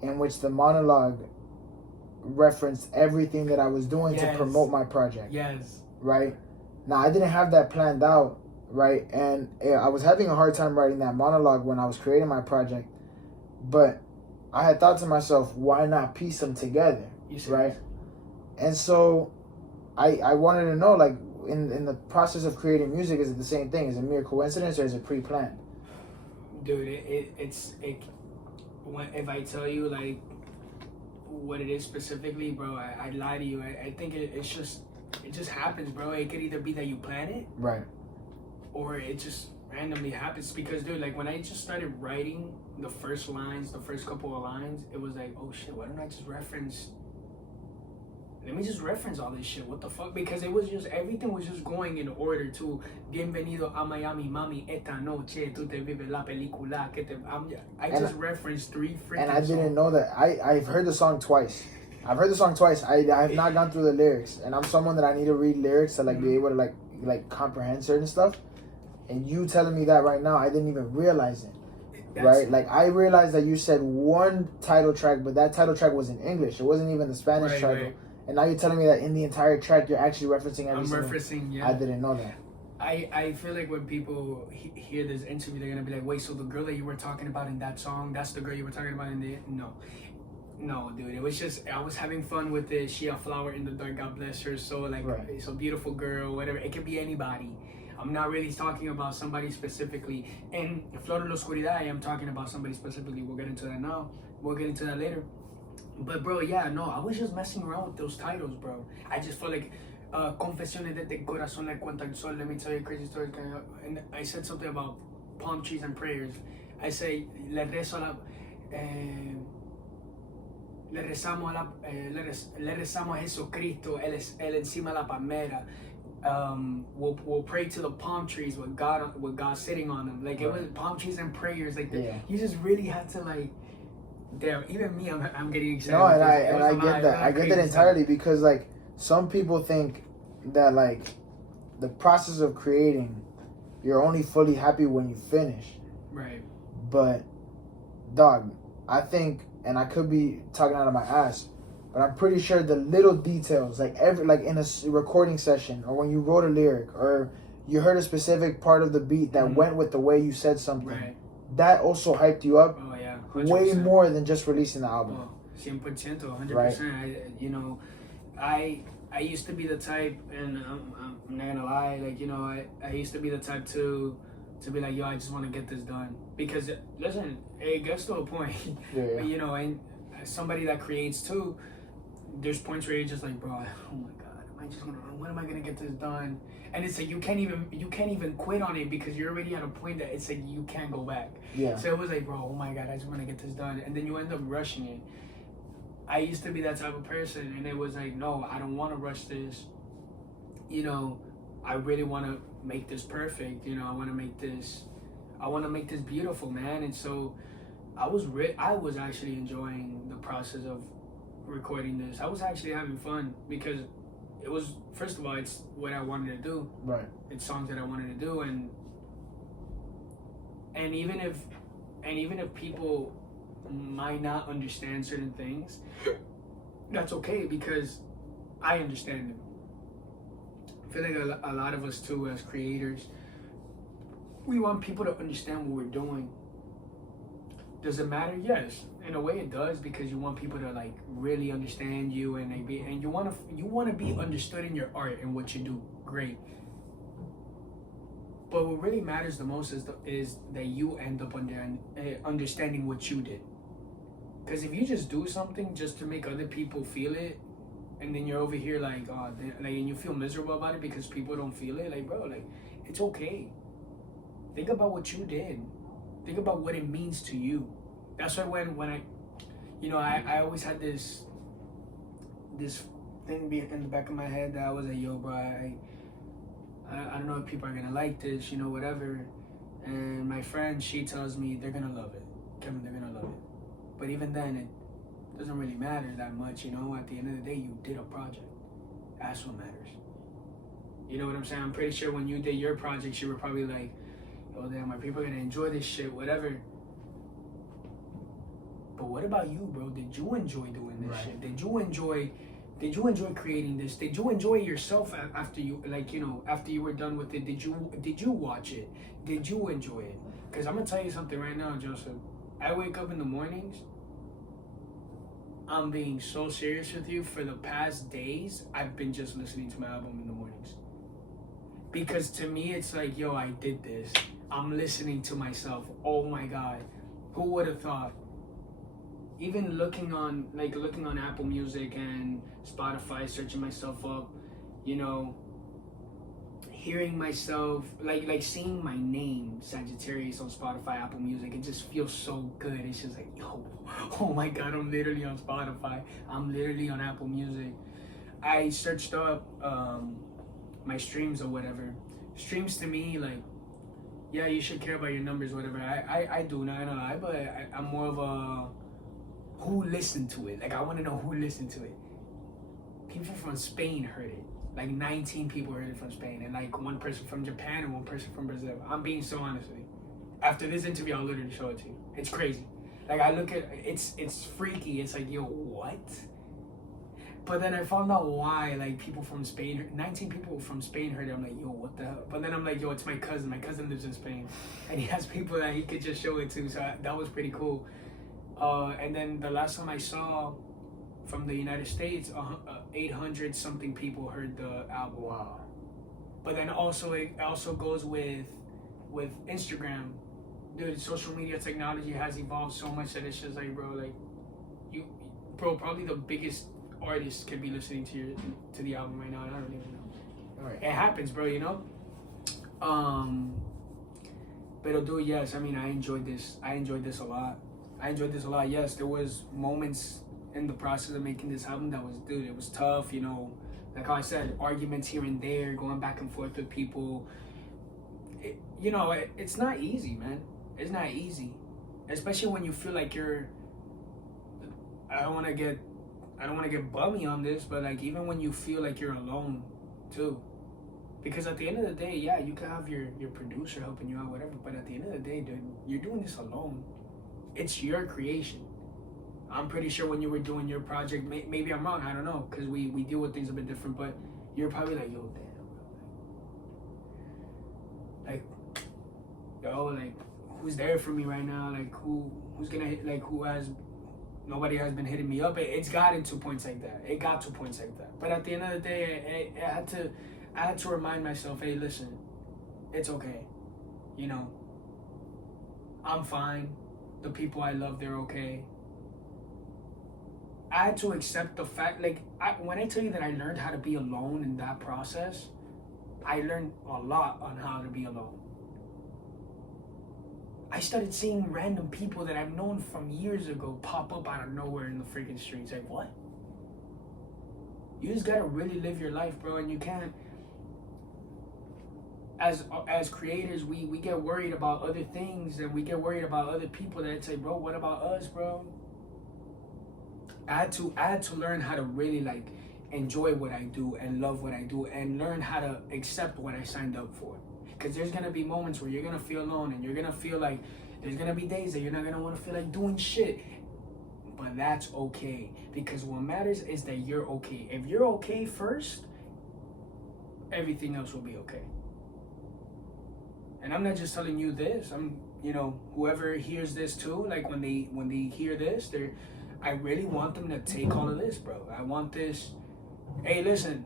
in which the monologue referenced everything that I was doing to promote my project. Yes. Right. Now, I didn't have that planned out. right? And I was having a hard time writing that monologue when I was creating my project, but I had thought to myself, why not piece them together, right? And so I wanted to know, like, in the process of creating music, is it the same thing? Is it mere coincidence or is it pre-planned? Dude, if I tell you like what it is specifically, bro, I'd lie to you. I think it just happens, bro. It could either be that you plan it, right, or it just randomly happens. Because, dude, like when I just started writing the first couple of lines, it was like, oh shit, why don't I just let me just reference all this shit. What the fuck? Because it was just, everything was just going in order to Bienvenido a Miami, mami, esta noche, tú te vives la película. I just referenced 3 freaking And I didn't songs. know that. I've heard the song twice. I have not gone through the lyrics. And I'm someone that I need to read lyrics to, like, be able to, like comprehend certain stuff. And you telling me that right now, I didn't even realize it. Right? Like, I realized that you said one title track, but that title track was in English. It wasn't even the Spanish title. Right. And now you're telling me that in the entire track, you're actually referencing everything. Yeah. I didn't know that. I feel like when people hear this interview, they're going to be like, wait, so the girl that you were talking about in that song, that's the girl you were talking about in the... No, dude. It was just, I was having fun with it. She a flower in the dark, God bless her. So, like, It's a beautiful girl, whatever. It could be anybody. I'm not really talking about somebody specifically. And Flor de la Oscuridad, I am talking about somebody specifically. We'll get into that now. We'll get into that later. But, bro, yeah, no, I was just messing around with those titles, bro. I just felt like Confesiones de Corazón, like Cuenta el Sol, let me tell you a crazy story. And I said something about palm trees and prayers. I say, le rezamos a Jesucristo, él encima la palmera. We'll pray to the palm trees with God sitting on them. Like, it was palm trees and prayers. Like, you just really had to, like, damn, even me, I'm getting excited. No, and I get that. I get that entirely because, like, some people think that, like, the process of creating, you're only fully happy when you finish. Right. But, dog, I think, and I could be talking out of my ass, but I'm pretty sure the little details, like in a recording session, or when you wrote a lyric, or you heard a specific part of the beat that went with the way you said something, that also hyped you up. Oh, yeah. 100%. Way more than just releasing the album. Oh, 100%, 100%. Right. I used to be the type, and I'm not gonna lie, like, I used to be the type to be like, yo, I just want to get this done. Because, listen, it gets to a point, but, and somebody that creates too, there's points where you're just like, bro, oh my God, when am I gonna get this done? And it's like you can't even quit on it because you're already at a point that it's like you can't go back. Yeah. So it was like, bro, oh my God, I just want to get this done, and then you end up rushing it. I used to be that type of person, and it was like, no, I don't want to rush this. I really want to make this perfect. I want to make this beautiful, man. And so I was actually enjoying the process of recording this. I was actually having fun because it was, first of all, it's what I wanted to do. Right. It's songs that I wanted to do, and even if people might not understand certain things, that's okay because I understand them. I feel like a lot of us too, as creators, we want people to understand what we're doing. Does it matter? Yes, in a way it does, because you want people to, like, really understand you, and you want to be understood in your art and what you do. Great. But what really matters the most is that you end up understanding what you did. Because if you just do something just to make other people feel it, and then you're over here like, and you feel miserable about it because people don't feel it, like, bro, like, it's okay. Think about what you did. Think about what it means to you. That's why when I always had this thing in the back of my head that I was like, yo, bro, I don't know if people are gonna like this, whatever. And my friend, she tells me they're gonna love it. Kevin, they're gonna love it. But even then, it doesn't really matter that much, At the end of the day, you did a project. That's what matters. You know what I'm saying? I'm pretty sure when you did your projects, you were probably like, oh damn, are people gonna enjoy this shit, whatever. But what about you, bro? Did you enjoy doing this shit? Did you enjoy Did you enjoy creating this? Did you enjoy yourself after you, like, you know, after you were done with it? Did you watch it? Did you enjoy it? Because I'm gonna tell you something right now, Joseph. I wake up in the mornings. I'm being so serious with you. For the past days, I've been just listening to my album in the mornings. Because to me, it's like, yo, I did this. I'm listening to myself. Oh my God. Who would have thought? Even looking on Apple Music and Spotify, searching myself up, you know, hearing myself, like seeing my name, Sagittarius, on Spotify, Apple Music, it just feels so good. It's just like, yo, oh my God, I'm literally on Spotify. I'm literally on Apple Music. I searched up my streams or whatever. Streams to me, like, yeah, you should care about your numbers, whatever. I do, not gonna lie, but I'm more of a who listened to it. Like, I want to know who listened to it. People from Spain heard it. Like 19 people heard it from Spain, and like one person from Japan and one person from Brazil. I'm being so honest with you. After this interview, I'll literally show it to you. It's crazy. Like, I look at it's freaky. It's like, yo, what? But then I found out why, like, people from Spain, 19 people from Spain heard it. I'm like, yo, what the hell? But then I'm like, yo, it's my cousin. My cousin lives in Spain, and he has people that he could just show it to. So that was pretty cool. And then the last time I saw from the United States, 800 something people heard the album. Wow. But then also it also goes with Instagram. Dude, social media technology has evolved so much that it's just like, bro, like probably the biggest artist could be listening to the album right now, and I don't even know. All right, it happens, bro. You know. But dude, yes, I mean, I enjoyed this a lot. Yes, there was moments in the process of making this album that was, dude, it was tough, you know. Like how I said, arguments here and there, going back and forth with people. It's not easy, man. It's not easy, especially when you feel like you're. I don't want to get bummy on this, but like, even when you feel like you're alone, too. Because at the end of the day, yeah, you can have your producer helping you out, whatever. But at the end of the day, dude, you're doing this alone. It's your creation. I'm pretty sure when you were doing your project, maybe I'm wrong, I don't know, because we deal with things a bit different, but you're probably like, yo, damn, bro. Like, who's there for me right now? Like, who's gonna, like, nobody has been hitting me up. It's gotten to points like that. It got to points like that. But at the end of the day, I had to remind myself, hey, listen, it's okay. You know, I'm fine. The people I love, they're okay. I had to accept the fact, like, when I tell you that I learned how to be alone in that process, I learned a lot on how to be alone. I started seeing random people that I've known from years ago pop up out of nowhere in the freaking streets. Like, what? You just gotta really live your life, bro, and you can't. As creators, we get worried about other things, and we get worried about other people that say, bro, what about us, bro? I had to learn how to really, like, enjoy what I do and love what I do, and learn how to accept what I signed up for. Because there's gonna be moments where you're gonna feel alone, and you're gonna feel like there's gonna be days that you're not gonna want to feel like doing shit. But that's okay, because what matters is that you're okay. If you're okay first, everything else will be okay. And I'm not just telling you this. Whoever hears this too, like, when they hear this, I really want them to take all of this, bro. I want this. Hey, listen,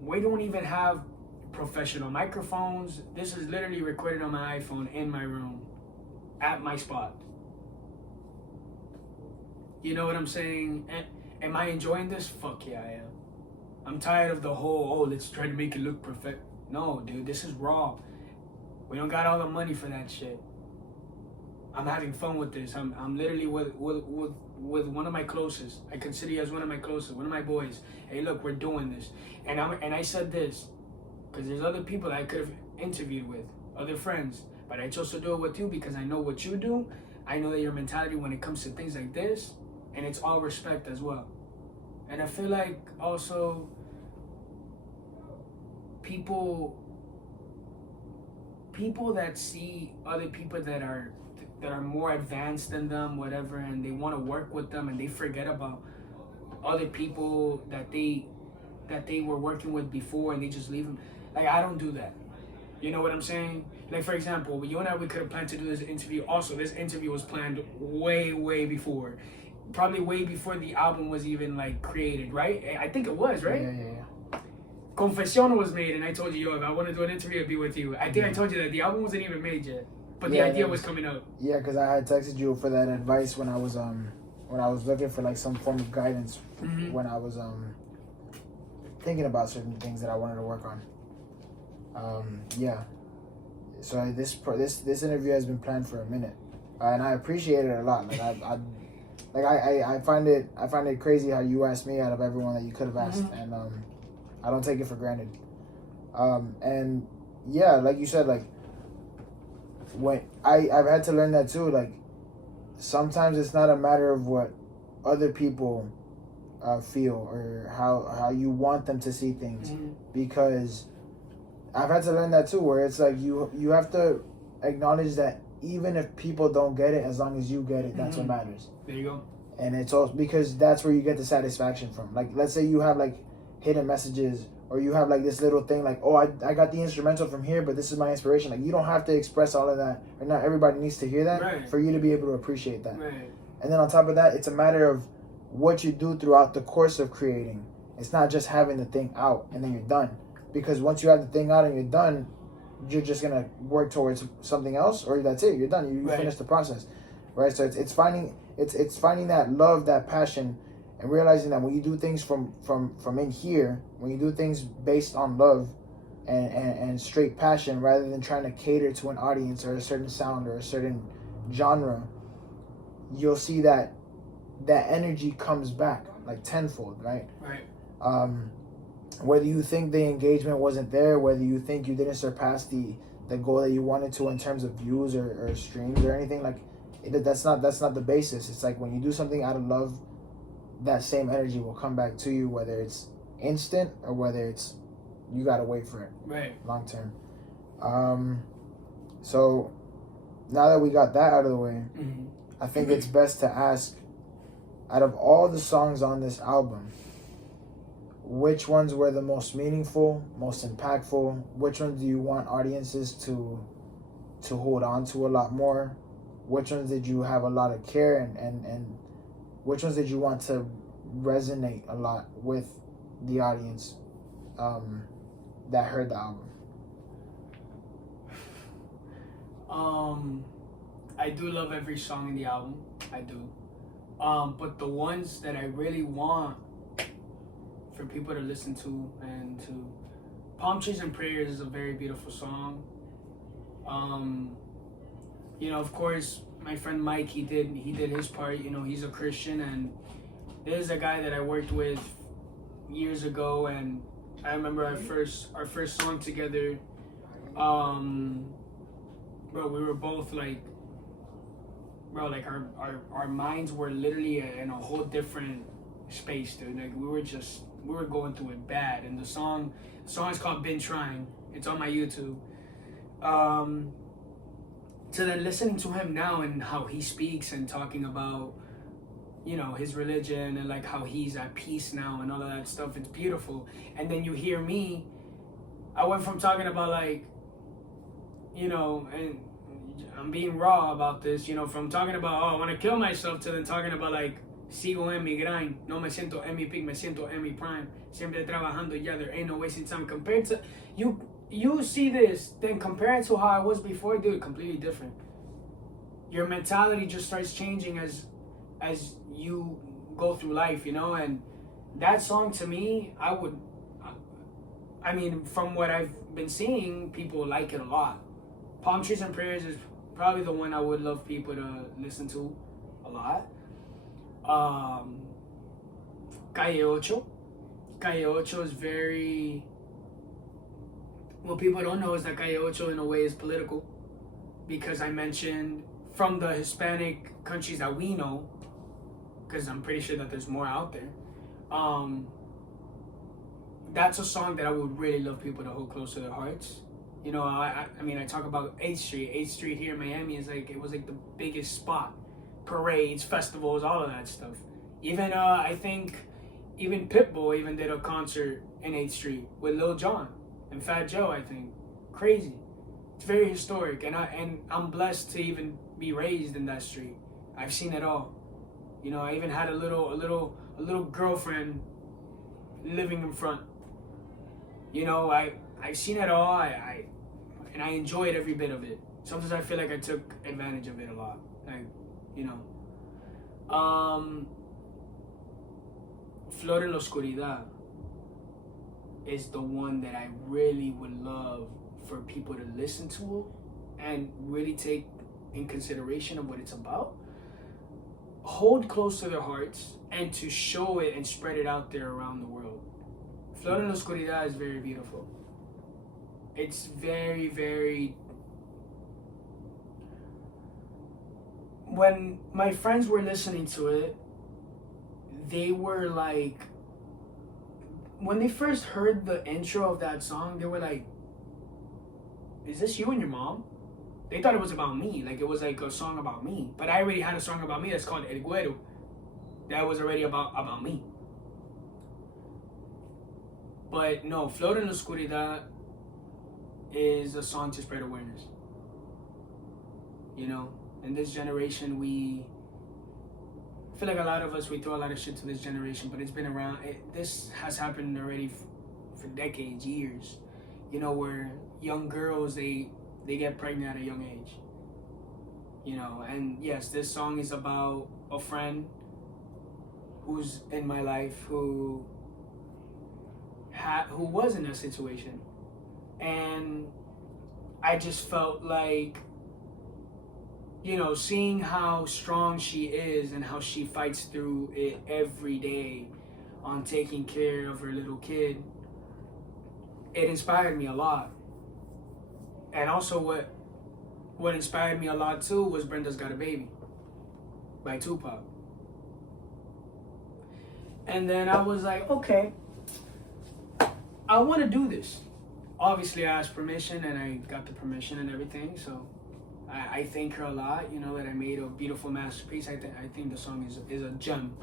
we don't even have professional microphones. This is literally recorded on my iPhone in my room, at my spot. You know what I'm saying? Am I enjoying this? Fuck yeah, I am. I'm tired of the whole, let's try to make it look perfect. No, dude, this is raw. We don't got all the money for that shit. I'm having fun with this. I'm literally with one of my closest. I consider you as one of my closest, one of my boys. Hey, look, we're doing this. And I said this because there's other people that I could have interviewed with, other friends, but I chose to do it with you because I know what you do. I know that your mentality when it comes to things like this, and it's all respect as well. And I feel like also people that see other people that are more advanced than them, whatever, and they want to work with them, and they forget about other people that they were working with before and they just leave them. Like, I don't do that. You know what I'm saying? Like, for example, you and I, we could have planned to do this interview. Also, this interview was planned way before. Probably way before the album was even, like, created, right? I think it was, right? Yeah. Confession was made, and I told you, yo, if I want to do an interview, I'd be with you. I think I told you that the album wasn't even made yet, but the idea was coming up. Yeah, because I had texted you for that advice when I was looking for like some form of guidance when I was thinking about certain things that I wanted to work on. So this interview has been planned for a minute, and I appreciate it a lot. Like I find it crazy how you asked me out of everyone that you could have asked, and I don't take it for granted. And yeah, like you said, like when I've had to learn that too. Like sometimes it's not a matter of what other people feel or how you want them to see things, because I've had to learn that too, where it's like you have to acknowledge that even if people don't get it, as long as you get it, that's what matters. There you go. And it's also because that's where you get the satisfaction from. Like, let's say you have like hidden messages, or you have like this little thing like, oh, I got the instrumental from here, but this is my inspiration. Like, you don't have to express all of that, or not everybody needs to hear that for you to be able to appreciate that. Right. And then on top of that, it's a matter of what you do throughout the course of creating. It's not just having the thing out and then you're done. Because once you have the thing out and you're done, you're just gonna work towards something else, or that's it. You're done. You finish the process, right? So it's finding that love, that passion, and realizing that when you do things from in here, when you do things based on love and straight passion, rather than trying to cater to an audience or a certain sound or a certain genre, you'll see that energy comes back like tenfold, right? Right. Whether you think the engagement wasn't there, whether you think you didn't surpass the goal that you wanted to in terms of views or streams or anything, like that's not the basis. It's like when you do something out of love, that same energy will come back to you, whether it's instant or whether it's you gotta wait for it long term. So now that we got that out of the way, I think it's best to ask, out of all the songs on this album, which ones were the most meaningful, most impactful? Which ones do you want audiences to hold on to a lot more? Which ones did you have a lot of care and which ones did you want to resonate a lot with the audience that heard the album? I do love every song in the album. I do. But the ones that I really want for people to listen to and to... Palm Trees and Prayers is a very beautiful song. You know, of course, my friend Mike, he did his part. You know, he's a Christian, and there's a guy that I worked with years ago, and I remember our first song together. Bro, we were both like, bro, like our minds were literally in a whole different space, dude. Like we were going through it bad, and the song is called Been Trying. It's on my YouTube. So then listening to him now and how he speaks and talking about, you know, his religion and like how he's at peace now and all of that stuff, it's beautiful. And then you hear me, I went from talking about like, you know, and I'm being raw about this, you know, from talking about, oh, I want to kill myself, to then talking about like, sigo en mi grind, no me siento en mi peak, me siento en mi prime, siempre trabajando, yeah, there ain't no wasting time. Compared to, you see this, then compare it to how I was before, dude, completely different. Your mentality just starts changing as you go through life, you know, and that song to me, I mean, from what I've been seeing, people like it a lot. Palm Trees and Prayers is probably the one I would love people to listen to a lot. Calle Ocho is very... What people don't know is that Calle Ocho in a way is political, because I mentioned from the Hispanic countries that we know, because I'm pretty sure that there's more out there. That's a song that I would really love people to hold close to their hearts. You know, I mean, I talk about 8th Street. 8th Street here in Miami is like, it was like the biggest spot. Parades, festivals, all of that stuff. Even, I think, Even Pitbull even did a concert in 8th Street with Lil Jon and Fat Joe, I think. Crazy. It's very historic, and I'm blessed to even be raised in that street. I've seen it all. You know, I even had a little girlfriend living in front. You know, I've seen it all. And I enjoyed every bit of it. Sometimes I feel like I took advantage of it a lot. Like, you know. Flor en la Oscuridad is the one that I really would love for people to listen to and really take in consideration of what it's about, hold close to their hearts, and to show it and spread it out there around the world. Flor en la Oscuridad is very beautiful. It's very, very... When my friends were listening to it, they were like... When they first heard the intro of that song, they were like, is this you and your mom? They thought it was about me, like it was like a song about me. But I already had a song about me that's called El Güero. That was already about me. But no, Flor en la Oscuridad is a song to spread awareness. You know, in this generation, I feel like a lot of us, we throw a lot of shit to this generation, but it's been around. This has happened already for decades, years. You know, where young girls, they get pregnant at a young age. You know, and yes, this song is about a friend who's in my life who was in that situation. And I just felt like, you know, seeing how strong she is and how she fights through it every day on taking care of her little kid, it inspired me a lot. And also what inspired me a lot too was Brenda's Got a Baby by Tupac. And then I was like, okay, I want to do this. Obviously I asked permission and I got the permission and everything, so I thank her a lot, you know, that I made a beautiful masterpiece. I think the song is a gem.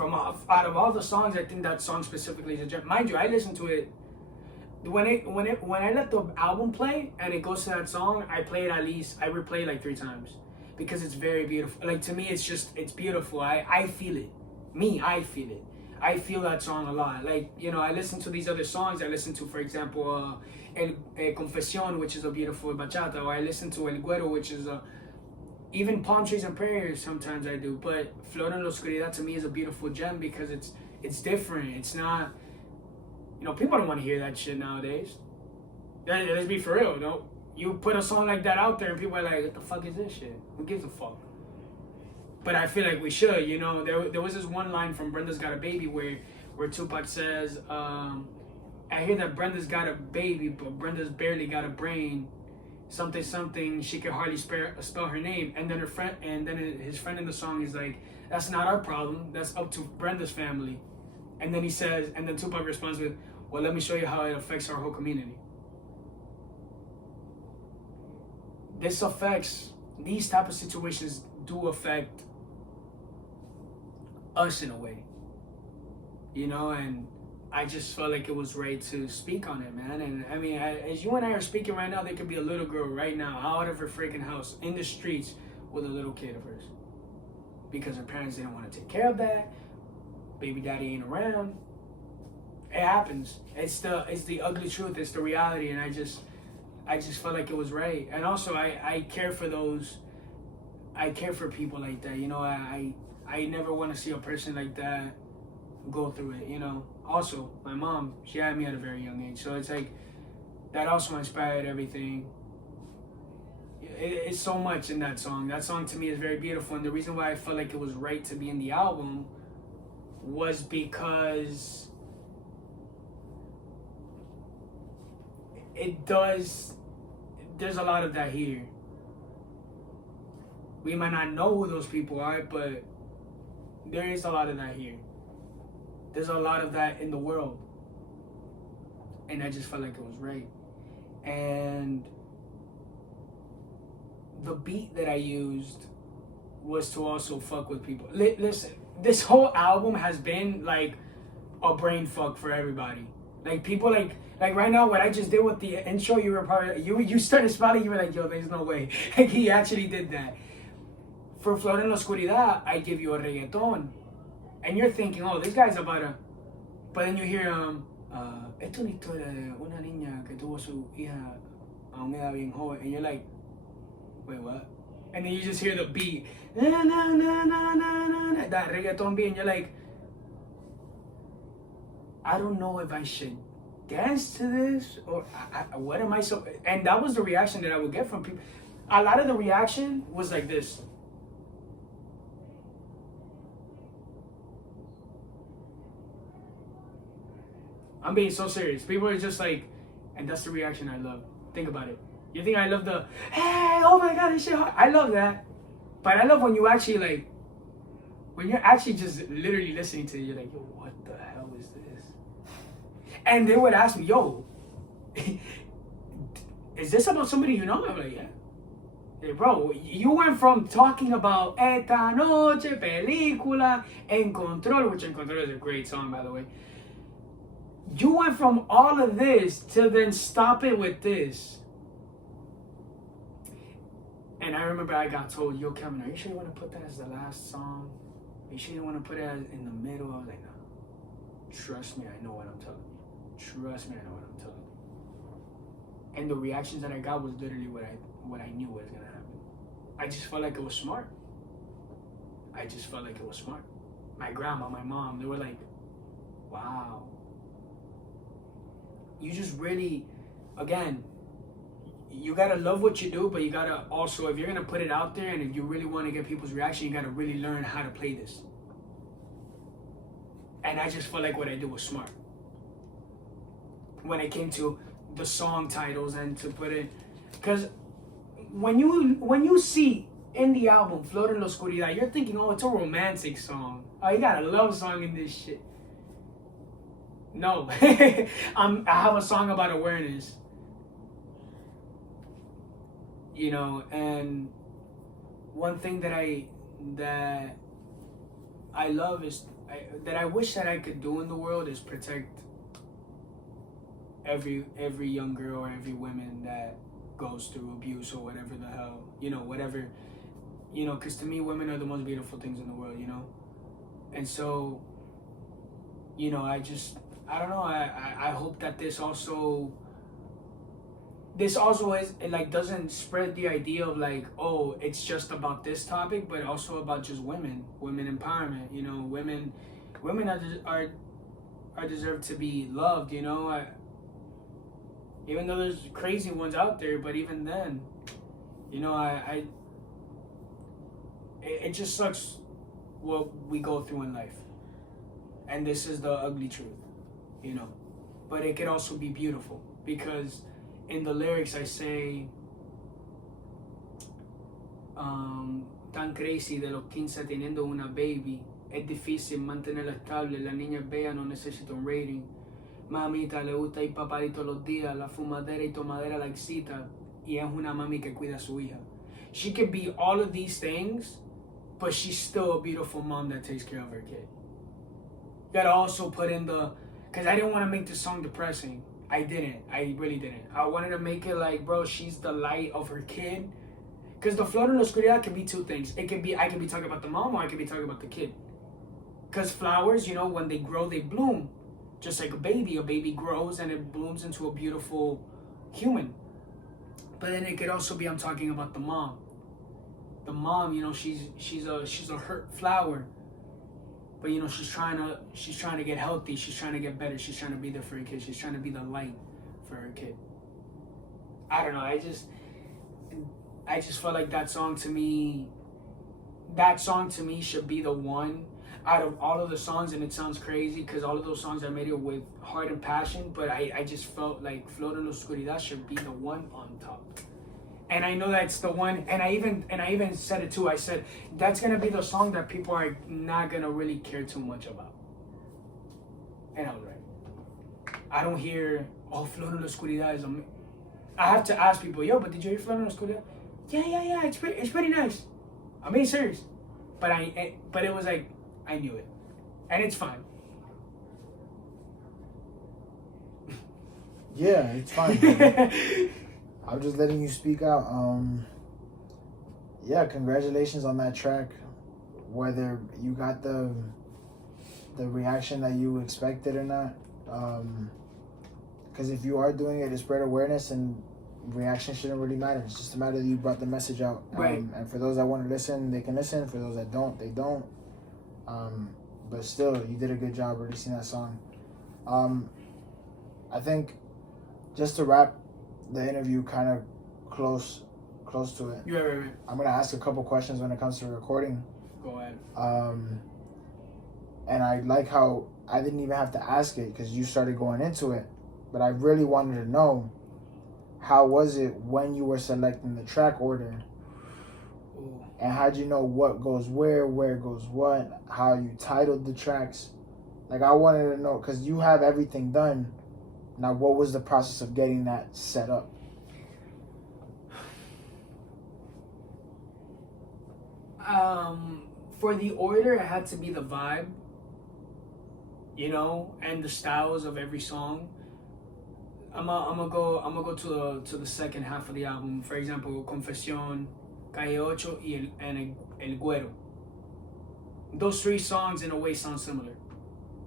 Out of all the songs, I think that song specifically is a gem. Mind you, I listened to it when I let the album play and it goes to that song, I replay it like 3 times because it's very beautiful. Like, to me, it's beautiful. I feel it. I feel it. I feel that song a lot. Like, you know, I listen to these other songs. I listen to, for example, Confesión, which is a beautiful bachata, or I listen to El Güero, which is even Palm Trees and Prayers sometimes I do. But Flor en la Oscuridad to me is a beautiful gem because it's different. It's not, you know, people don't want to hear that shit nowadays. Let's be for real. No, you put a song like that out there and people are like, what the fuck is this shit? Who gives a fuck? But I feel like we should, you know. There was this one line from Brenda's Got a Baby where Tupac says, I hear that Brenda's got a baby, but Brenda's barely got a brain. Something, something, she could hardly spell her name. And then his friend in the song is like, that's not our problem. That's up to Brenda's family. And then then Tupac responds with, well, let me show you how it affects our whole community. These type of situations do affect us in a way, you know, and I just felt like it was right to speak on it, man. And I mean, as you and I are speaking right now, there could be a little girl right now out of her freaking house in the streets with a little kid of hers because her parents didn't want to take care of that. Baby daddy ain't around. It happens. It's the ugly truth. It's the reality. And I just felt like it was right. And also I care for those. I care for people like that. You know, I never want to see a person like that go through it, you know. Also, my mom, she had me at a very young age. So it's like, that also inspired everything. It's so much in that song. That song to me is very beautiful. And the reason why I felt like it was right to be in the album was because there's a lot of that here. We might not know who those people are, but there is a lot of that here. There's a lot of that in the world. And I just felt like it was right. And the beat that I used was to also fuck with people. Listen, this whole album has been like a brain fuck for everybody. Like people like right now what I just did with the intro, you were probably you started smiling, you were like, yo, there's no way. Like he actually did that. For Flor en la Oscuridad, I give you a reggaeton. And you're thinking, oh, this guy's about to, but then you hear esto es una historia de una niña que tuvo su hija a una edad bien joven, and you're like, wait, what? And then you just hear the beat, na, na, na, na, na, na, that reggaeton beat, and you're like, I don't know if I should dance to this or what am I so? And that was the reaction that I would get from people. A lot of the reaction was like this. I'm being so serious. People are just like, and that's the reaction I love. Think about it. You think I love the, hey, oh my God, this shit hard. I love that. But I love when you actually like, when you're actually just literally listening to it, you're like, yo, what the hell is this? And they would ask me, yo, is this about somebody you know? I'm like, yeah. Hey, bro, you went from talking about Esta Noche, película, En Control, which En Control is a great song, by the way. You went from all of this to then stop it with this. And I remember I got told, yo, Kevin, are you sure you want to put that as the last song? Are you sure you want to put it as in the middle? I was like, no. Trust me, I know what I'm telling you. Trust me, I know what I'm telling you. And the reactions that I got was literally what I knew was going to happen. I just felt like it was smart. I just felt like it was smart. My grandma, my mom, they were like, wow. You just really, again, you gotta love what you do, but you gotta also, if you're gonna put it out there and if you really want to get people's reaction, you gotta really learn how to play this. And I just felt like what I did was smart. When it came to the song titles and to put it, because when you see in the album Flor en la Oscuridad, you're thinking, oh, it's a romantic song. Oh, you got a love song in this shit. No, I have a song about awareness, you know, and one thing that I love is that I wish that I could do in the world is protect every young girl or every woman that goes through abuse or whatever the hell, you know, whatever, you know, because to me, women are the most beautiful things in the world, you know, and so, you know, I don't know. I hope that this also is, it like doesn't spread the idea of like, oh, it's just about this topic, but also about just women empowerment. You know, women are deserved to be loved. You know, even though there's crazy ones out there, but even then, you know, it just sucks what we go through in life, and this is the ugly truth. You know, but it could also be beautiful because in the lyrics I say tan crazy de los 15 teniendo una baby, es difícil mantenerla estable, la niña es bella, no necesita un rating, mamita le gusta ir papá todos los días, la fumadera y tomadera la excita y es una mami que cuida a su hija. She could be all of these things, but she's still a beautiful mom that takes care of her kid. You gotta also put in the, because I didn't want to make this song depressing. I really didn't. I wanted to make it like, bro, she's the light of her kid. Because the Flor en la Oscuridad can be two things. It can be, I can be talking about the mom or I can be talking about the kid. Because flowers, you know, when they grow, they bloom. Just like a baby grows and it blooms into a beautiful human. But then it could also be, I'm talking about the mom. The mom, you know, she's a hurt flower. But you know, she's trying to get healthy. She's trying to get better. She's trying to be there for her kid. She's trying to be the light for her kid. I don't know. I just felt like that song to me should be the one out of all of the songs. And it sounds crazy because all of those songs I made it with heart and passion. But I just felt like Flor en la Oscuridad should be the one on top. And I know that's the one, and I even said it too. I said that's gonna be the song that people are not gonna really care too much about. And I was right. I don't hear, oh, Flor en la Oscuridad is amazing. I have to ask people, yo, but did you hear Flor en la Oscuridad? Yeah, it's pretty nice. I'm being serious. But it was like, I knew it. And it's fine. Yeah, it's fine. I'm just letting you speak out. Yeah, congratulations on that track. Whether you got the reaction that you expected or not, because if you are doing it to spread awareness, and reaction shouldn't really matter. It's just a matter that you brought the message out. Right. And for those that want to listen, they can listen. For those that don't, they don't. But still, you did a good job releasing that song. I think just to wrap the interview kind of close to it. Right. I'm gonna ask a couple questions when it comes to recording. Go ahead. And I like how I didn't even have to ask it because you started going into it. But I really wanted to know, how was it when you were selecting the track order? Ooh. And how'd you know what goes where goes what, how you titled the tracks? Like, I wanted to know, because you have everything done. Now, what was the process of getting that set up? For the order, it had to be the vibe, you know, and the styles of every song. I'm gonna go to the second half of the album. For example, Confesión, Calle Ocho, and El Guero. Those three songs in a way sound similar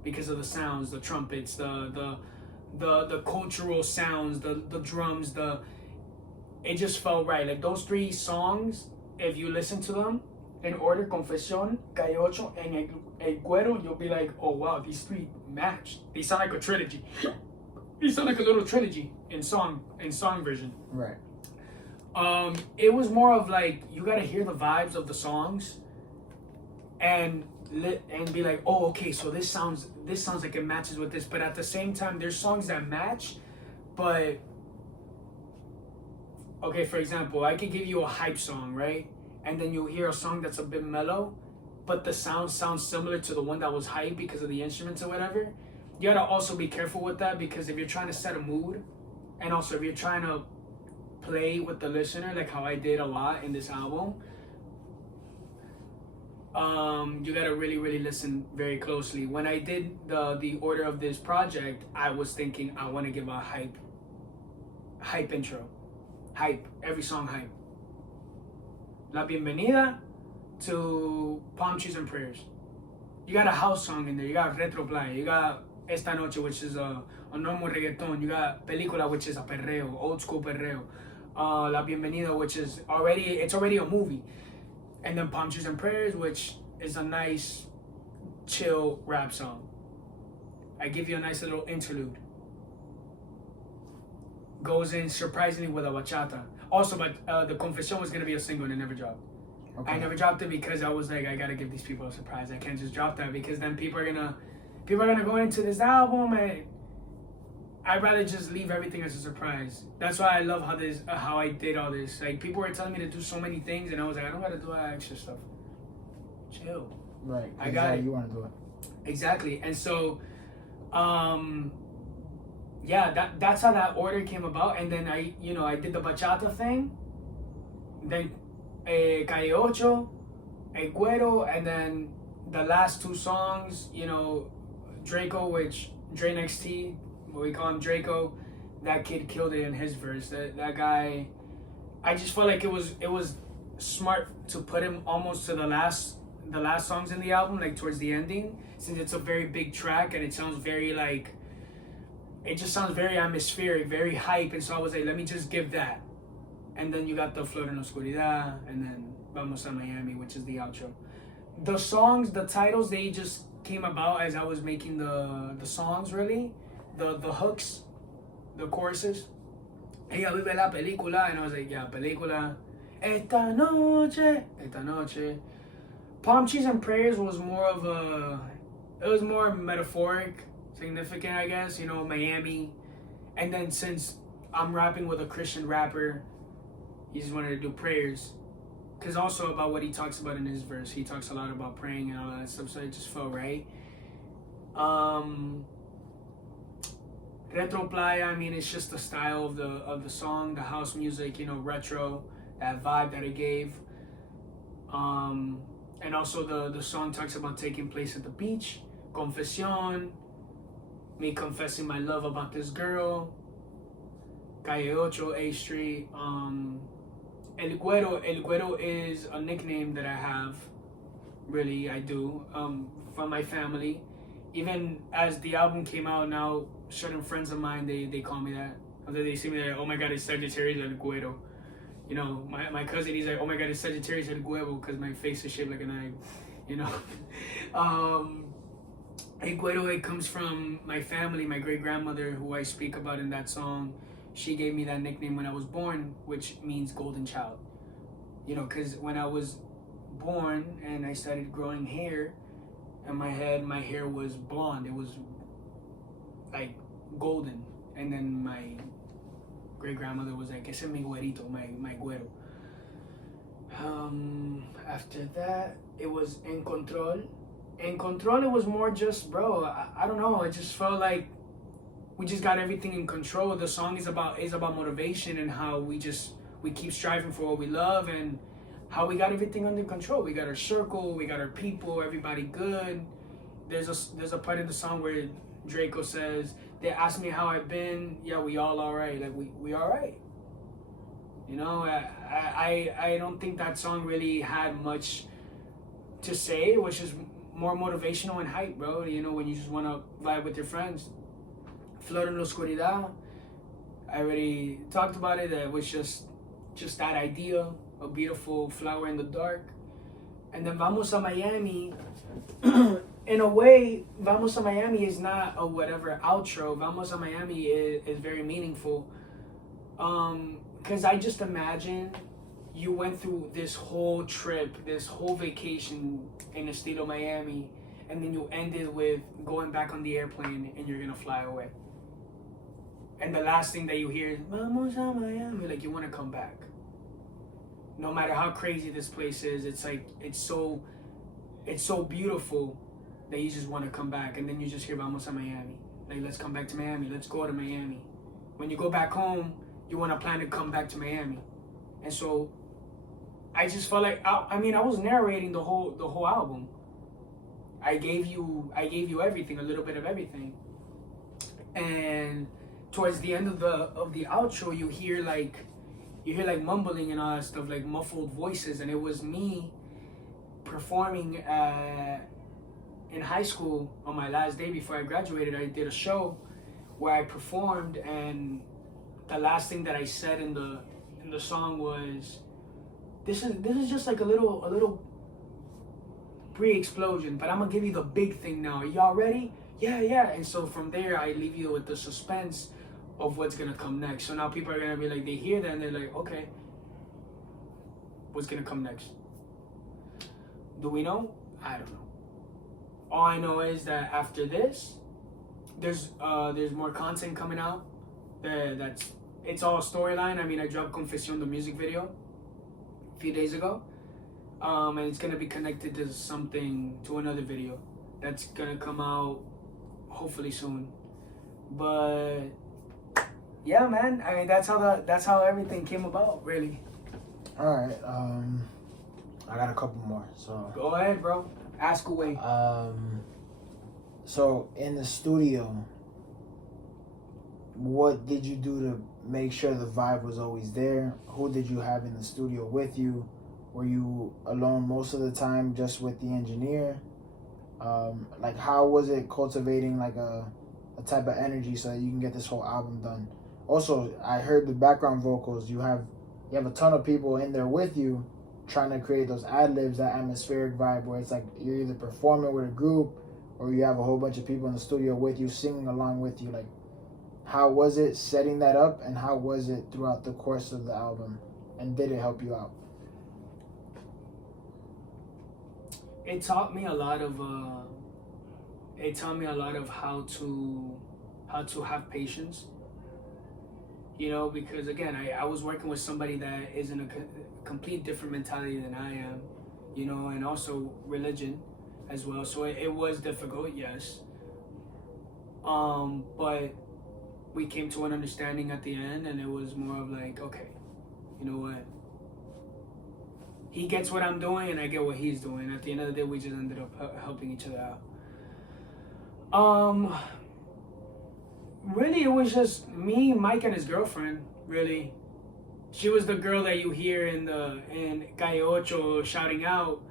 because of the sounds, the trumpets, the cultural sounds, the drums, it just felt right. Like those three songs, if you listen to them in order, Confesión, Calle Ocho, and El Guero, you'll be like, oh wow, these three match. They sound like a trilogy. They sound like a little trilogy in song version. Right. It was more of like, you gotta hear the vibes of the songs and be like, oh, okay, so this sounds like it matches with this. But at the same time, there's songs that match, but okay, for example, I could give you a hype song, right? And then you'll hear a song that's a bit mellow, but the sound sounds similar to the one that was hype because of the instruments or whatever. You gotta also be careful with that, because if you're trying to set a mood, and also if you're trying to play with the listener, like how I did a lot in this album, you gotta really, really listen very closely. When I did the order of this project, I was thinking I want to give a hype intro, hype, every song hype. La Bienvenida to Palm Trees and Prayers. You got a house song in there. You got Retro Playa. You got Esta Noche, which is a normal reggaeton. You got Película, which is a perreo, old school perreo. La Bienvenida, which is already a movie. And then Palm Trees and Prayers, which is a nice, chill rap song. I give you a nice little interlude. Goes in surprisingly with a bachata. Also, but the Confesión was gonna be a single and it never dropped. Okay. I never dropped it because I was like, I gotta give these people a surprise. I can't just drop that, because then people are gonna go into this album, and I'd rather just leave everything as a surprise. That's why I love how I did all this. Like, people were telling me to do so many things, and I was like, I don't gotta do that extra stuff. Chill. Right. I got it. You want to do it. Exactly. And so, yeah, that's how that order came about. And then I did the bachata thing, then Calle Ocho, El Cuero, and then the last two songs, Draco, which Dre XT, we call him Draco, that kid killed it in his verse. That guy, I just felt like it was smart to put him almost to the last songs in the album, like towards the ending, since it's a very big track and it sounds very like, it just sounds very atmospheric, very hype. And so I was like, let me just give that. And then you got the Flor en la Oscuridad, and then Vamos a Miami, which is the outro. The songs, the titles, they just came about as I was making the songs, really. The hooks, the choruses. Ella vive la película, and I was like, yeah, película. Esta noche. Palm Trees and Prayers was more metaphoric, significant, I guess, Miami. And then since I'm rapping with a Christian rapper, he just wanted to do prayers. Because also about what he talks about in his verse. He talks a lot about praying and all that stuff, so it just felt right. Retro Playa, I mean, it's just the style of the song, the house music, retro, that vibe that it gave. And also the song talks about taking place at the beach. Confesión, me confessing my love about this girl. Calle 8, A Street. El Güero is a nickname that I have. Really, I do. From my family. Even as the album came out now, certain friends of mine, they call me that. After they see me, they're like, oh my God, it's Sagittarius El Güero. You know, my cousin, he's like, oh my God, it's Sagittarius El Guavo, because my face is shaped like an egg, you know. El Guero, it comes from my family, my great-grandmother, who I speak about in that song. She gave me that nickname when I was born, which means golden child. You know, because when I was born and I started growing hair in my head, my hair was blonde. It was like golden. And then my great-grandmother was like, ese es mi güerito, my güero. After that, it was En Control. En Control, it was more just, bro, I don't know, it just felt like we just got everything in control. The song is about motivation and how we keep striving for what we love and how we got everything under control. We got our circle, we got our people, everybody good. There's a part in the song where Draco says, they ask me how I've been, yeah, we all right. Like, we all right. You know, I don't think that song really had much to say. It was just more motivational and hype, bro. You know, when you just want to vibe with your friends. Flor en la oscuridad, I already talked about it. It was just that idea, a beautiful flower in the dark. And then Vamos a Miami, in a way, Vamos a Miami is not a whatever outro. Vamos a Miami is very meaningful. Because I just imagine you went through this whole trip, this whole vacation in ESTILO Miami, and then you ended with going back on the airplane and you're going to fly away. And the last thing that you hear is, Vamos a Miami. Like, you want to come back. No matter how crazy this place is, it's like, it's so beautiful that you just want to come back. And then you just hear Vamos a Miami. Like, let's come back to Miami. Let's go to Miami. When you go back home, you want to plan to come back to Miami. And so I just felt like, I was narrating the whole album. I gave you everything, a little bit of everything. And towards the end of the outro, you hear like mumbling and all that stuff, like muffled voices. And it was me performing in high school on my last day before I graduated. I did a show where I performed, and the last thing that I said in the song was, this is just like a little pre-explosion, but I'm gonna give you the big thing now. Are y'all ready? Yeah. And so from there, I leave you with the suspense of what's gonna come next. So now people are gonna be like, they hear that and they're like, okay, what's gonna come next? Do we know? I don't know. All I know is that after this, there's more content coming out. It's all storyline. I mean, I dropped Confesión, the music video, a few days ago. And it's gonna be connected to another video that's gonna come out hopefully soon. But yeah, man, I mean, that's how everything came about, really. All right, I got a couple more, so go ahead, bro, ask away. So in the studio, what did you do to make sure the vibe was always there? Who did you have in the studio with you? Were you alone most of the time, just with the engineer? Like, how was it cultivating like a type of energy so that you can get this whole album done? Also, I heard the background vocals. You have a ton of people in there with you, trying to create those ad-libs, that atmospheric vibe where it's like you're either performing with a group or you have a whole bunch of people in the studio with you, singing along with you. Like, how was it setting that up, and how was it throughout the course of the album, and did it help you out? It taught me a lot of how to have patience. You know, because again, I was working with somebody that is in a complete different mentality than I am, you know, and also religion as well. So it was difficult, yes. But we came to an understanding at the end, and it was more of like, okay, you know what? He gets what I'm doing, and I get what he's doing. At the end of the day, we just ended up helping each other out. Really, it was just me, Mike, and his girlfriend. Really, she was the girl that you hear in Calle Ocho shouting out.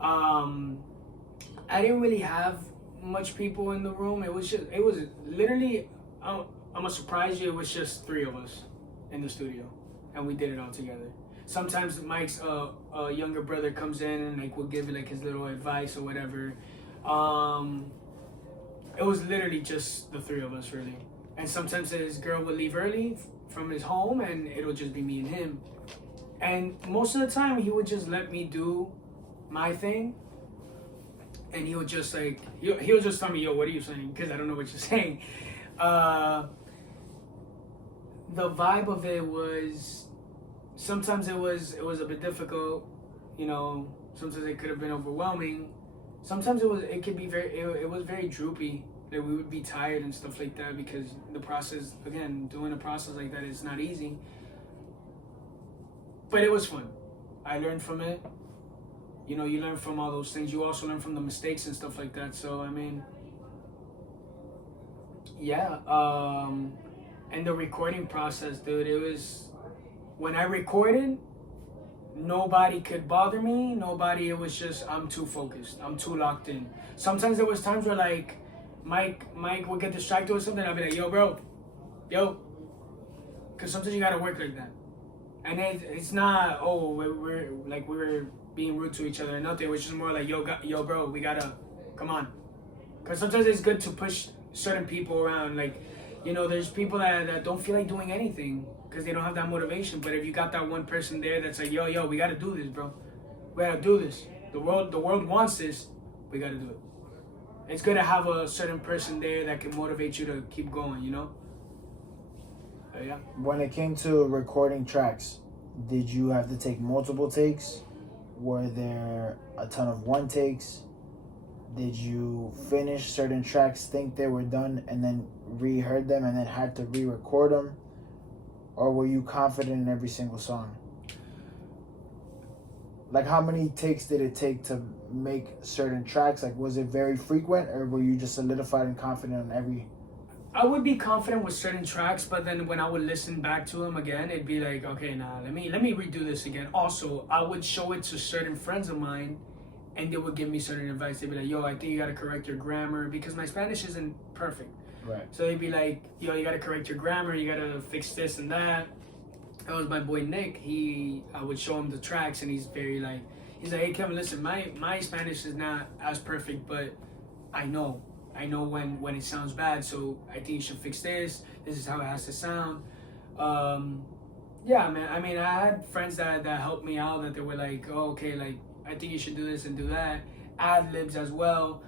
Um, I didn't really have much people in the room. It was literally. I'm gonna surprise you. It was just three of us in the studio, and we did it all together. Sometimes Mike's younger brother comes in and like will give like his little advice or whatever. It was literally just the three of us really, and sometimes his girl would leave early from his home, and it'll just be me and him. And most of the time, he would just let me do my thing, and he would just like he'll just tell me, "Yo, what are you saying?" Because I don't know what you're saying. The vibe of it was sometimes it was a bit difficult, you know. Sometimes it could have been overwhelming. Sometimes it could be it was very droopy. That we would be tired and stuff like that because the process, again, doing a process like that is not easy. But it was fun. I learned from it. You know, you learn from all those things. You also learn from the mistakes and stuff like that. So I mean, yeah. And the recording process, dude, it was when I recorded, nobody could bother me. Nobody. It was just I'm too focused. I'm too locked in. Sometimes there was times where like Mike would get distracted or something. I'd be like, yo, bro, yo, because sometimes you gotta work like that. And it's not we're like we were being rude to each other or nothing. It was just more like yo, bro, we gotta come on. Because sometimes it's good to push certain people around. Like, you know, there's people that don't feel like doing anything because they don't have that motivation. But if you got that one person there that's like, yo, we gotta do this, bro. We gotta do this. The world wants this. We gotta do it. It's good to have a certain person there that can motivate you to keep going, you know? Yeah. When it came to recording tracks, did you have to take multiple takes? Were there a ton of one takes? Did you finish certain tracks, think they were done, and then reheard them and then had to re-record them? Or were you confident in every single song? Like, how many takes did it take to make certain tracks? Like, was it very frequent, or were you just solidified and confident on every? I would be confident with certain tracks, but then when I would listen back to them again, it'd be like, okay, nah, let me redo this again. Also, I would show it to certain friends of mine, and they would give me certain advice. They'd be like, yo, I think you gotta correct your grammar because my Spanish isn't perfect. Right. So they'd be like, yo, you gotta correct your grammar, you gotta fix this and that. That was my boy Nick. I would show him the tracks, and he's like, hey Kevin, listen, my Spanish is not as perfect, but I know when it sounds bad, so I think you should fix this. This is how it has to sound. Yeah, man. I mean, I had friends that helped me out, that they were like, oh, okay, like I think you should do this and do that. Ad libs as well.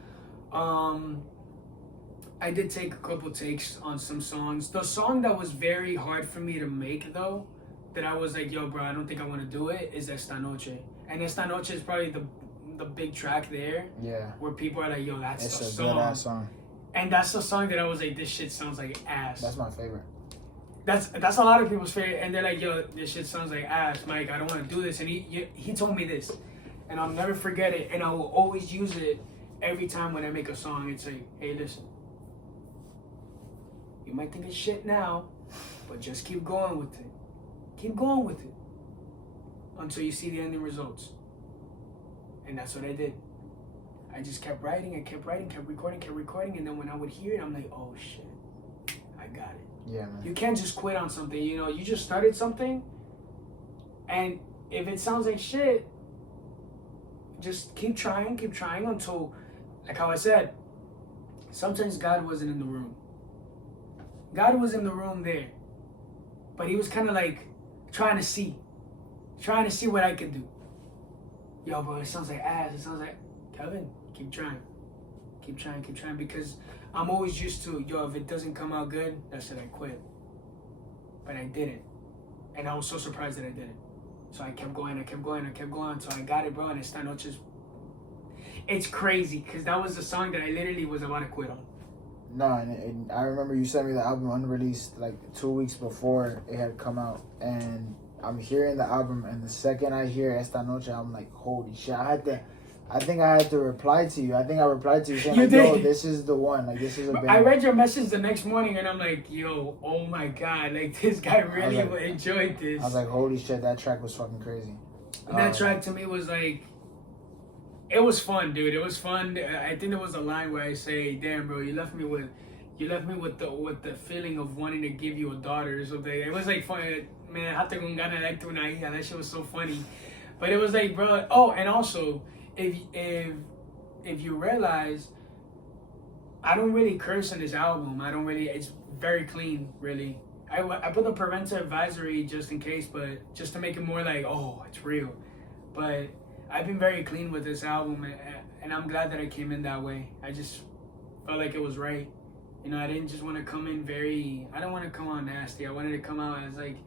I did take a couple takes on some songs. The song that was very hard for me to make though, that I was like, yo, bro, I don't think I want to do it, is Esta Noche. And Esta Noche is probably the big track there. Yeah. Where people are like, yo, that's it's the a song. Good ass song. And that's the song that I was like, this shit sounds like ass. That's my favorite. That's a lot of people's favorite. And they're like, yo, this shit sounds like ass, Mike. I don't want to do this. And he told me this. And I'll never forget it. And I will always use it every time when I make a song. It's like, hey, listen. You might think it's shit now, but just keep going with it. Keep going with it until you see the ending results. And that's what I did. I just kept writing, kept recording, and then when I would hear it, I'm like, oh shit, I got it. Yeah, man. You can't just quit on something, you know, you just started something, and if it sounds like shit, just keep trying until, like how I said, sometimes God wasn't in the room. God was in the room there, but he was kind of like trying to see what I could do. Yo, bro, it sounds like ass. It sounds like, Kevin, keep trying, because I'm always used to, yo, if it doesn't come out good, that's it, I quit. But I did it, and I was so surprised that I did it. So I kept going until I got it, bro. And Esta Noche, it's crazy, because that was the song that I literally was about to quit on. No, and I remember you sent me the album unreleased like 2 weeks before it had come out, and I'm hearing the album, and the second I hear Esta Noche, I'm like, holy shit! I I think I had to reply to you. I think I replied to you saying, You like, yo, did? this is the one. Like, this is a banger. I read your message the next morning and I'm like, yo, oh my God, like this guy really like- enjoyed this. I was like, holy shit, that track was fucking crazy. And that track to me was like, it was fun, dude. It was fun. I think there was a line where I say, damn, bro, you left me with the feeling of wanting to give you a daughter or something. It was like fun. Man, hata con ganas de darte una hija. That shit was so funny. But it was like, bro. Oh, and also, if you realize, I don't really curse in this album. I don't really. It's very clean, really. I put the parental advisory just in case, but just to make it more like, oh, it's real. But I've been very clean with this album, and I'm glad that I came in that way. I just felt like it was right. You know, I didn't just want to come in I don't want to come out nasty. I wanted to come out as like,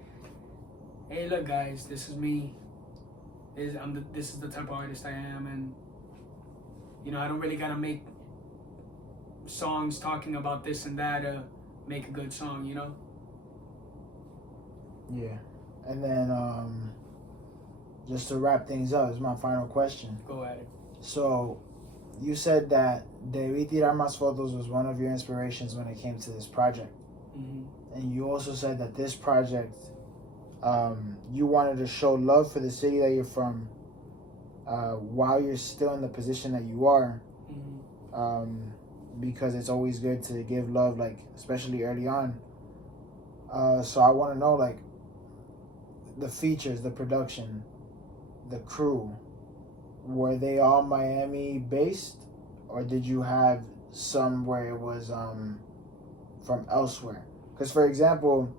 hey, look, guys, this is me. This is the type of artist I am, and you know, I don't really gotta make songs talking about this and that to make a good song, you know? Yeah. And then, just to wrap things up, this is my final question. Go at it. So, you said that Debí Tirar Más Fotos was one of your inspirations when it came to this project. Mm-hmm. And you also said that this project, you wanted to show love for the city that you're from while you're still in the position that you are. Mm-hmm. Because it's always good to give love, like, especially early on. So I want to know, like, the features, the production, the crew, were they all Miami based, or did you have some where it was from elsewhere? Because, for example,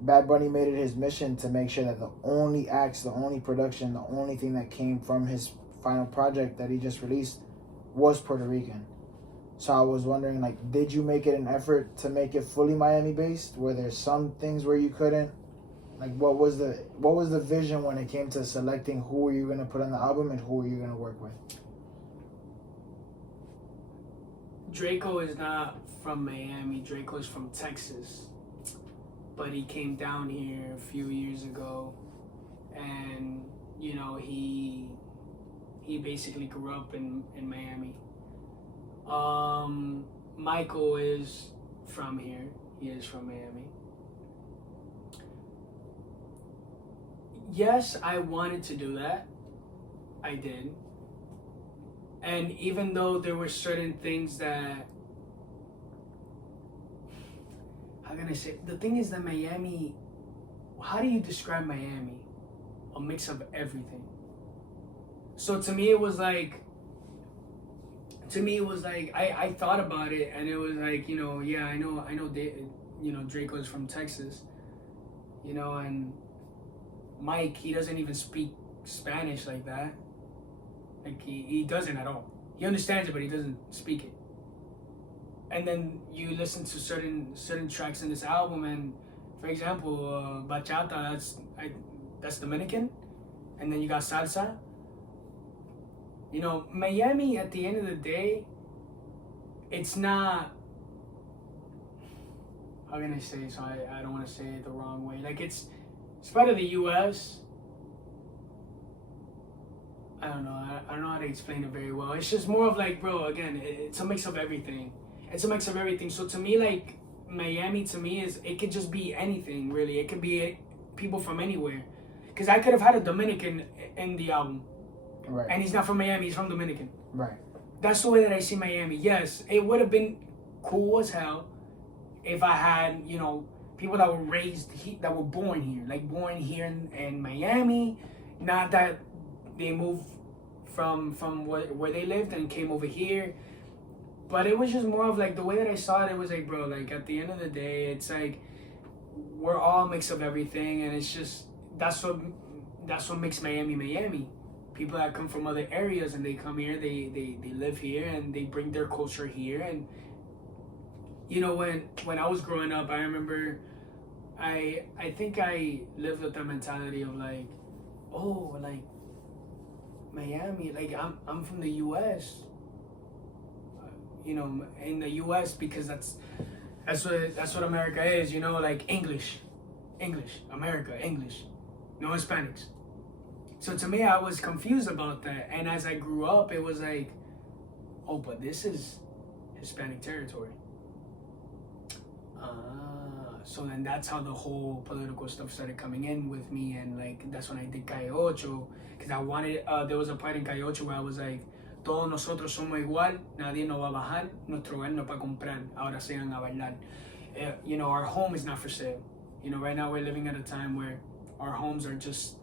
Bad Bunny made it his mission to make sure that the only acts, the only production, the only thing that came from his final project that he just released was Puerto Rican. So I was wondering, like, did you make it an effort to make it fully Miami based? Were there some things where you couldn't? Like, what was the vision when it came to selecting who were you gonna put on the album and who were you gonna work with? Draco is not from Miami. Draco is from Texas, but he came down here a few years ago, and you know he basically grew up in Miami. Michael is from here. He is from Miami. Yes, I wanted to do that. I did. And even though there were certain things that, how can I say? The thing is that Miami, how do you describe Miami? A mix of everything. So to me, it was like, I thought about it, and it was like, you know, yeah, I know, you know, Draco's from Texas, you know, and Mike, he doesn't even speak Spanish like that. Like, he doesn't at all. He understands it, but he doesn't speak it. And then you listen to certain tracks in this album, and for example, bachata, that's Dominican, and then you got salsa. You know, Miami, at the end of the day, it's not, how can I say it? So I don't want to say it the wrong way. Like, it's part of the U.S. I don't know. I don't know how to explain it very well. It's just more of like, bro, again, it's a mix of everything. It's a mix of everything. So to me, like, Miami to me is, it could just be anything, really. It could be people from anywhere. Because I could have had a Dominican in the album. Right. And he's not from Miami, he's from Dominican. Right. That's the way that I see Miami. Yes, it would have been cool as hell if I had, you know, people that were that were born here. Like, born here in Miami. Not that they moved from where they lived and came over here. But it was just more of like, the way that I saw it, it was like, bro, like, at the end of the day, it's like, we're all a mix of everything, and it's just, that's what makes Miami Miami. People that come from other areas and they come here, they live here, and they bring their culture here. And you know, when I was growing up, I remember I think I lived with the mentality of like, oh, like, Miami, like, I'm from the US. You know, in the US, because that's what America is, you know, like English, America, English, no Hispanics. So to me, I was confused about that. And as I grew up, it was like, oh, but this is Hispanic territory. So then that's how the whole political stuff started coming in with me. And like, that's when I did Calle Ocho. Because I wanted, there was a part in Calle Ocho where I was like, todos nosotros somos igual, nadie nos va a bajar, nuestro hogar no es para comprar, ahora sean a bailar. You know, our home is not for sale. You know, right now we're living at a time where our homes are just,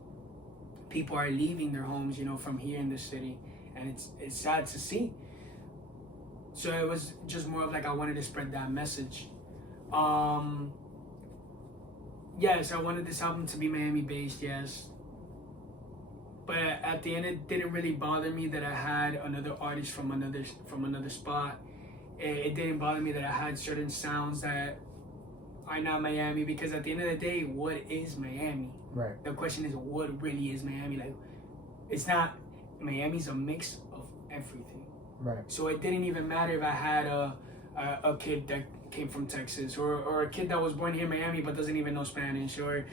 people are leaving their homes, you know, from here in the city. And it's sad to see. So it was just more of like, I wanted to spread that message. Yes, I wanted this album to be Miami based, yes. But at the end, it didn't really bother me that I had another artist from another spot. It didn't bother me that I had certain sounds that are not Miami, because at the end of the day, what is Miami? Right. The question is, what really is Miami? Like, it's not, Miami's a mix of everything. Right. So it didn't even matter if I had a kid that came from Texas, or a kid that was born here in Miami but doesn't even know Spanish, or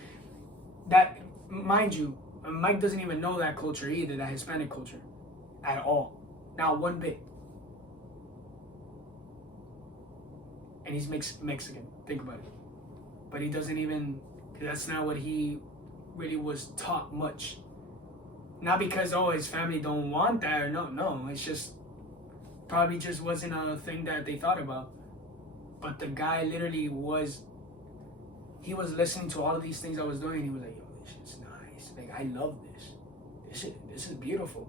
that, mind you, Mike doesn't even know that culture either, that Hispanic culture, at all. Not one bit. And he's Mexican, think about it. But he doesn't even, that's not what he really was taught much. Not because, oh, his family don't want that, or no, it's just, probably just wasn't a thing that they thought about. But the guy literally was, he was listening to all of these things I was doing, and he was like, yo, this shit's nice. Like, I love this. This is beautiful.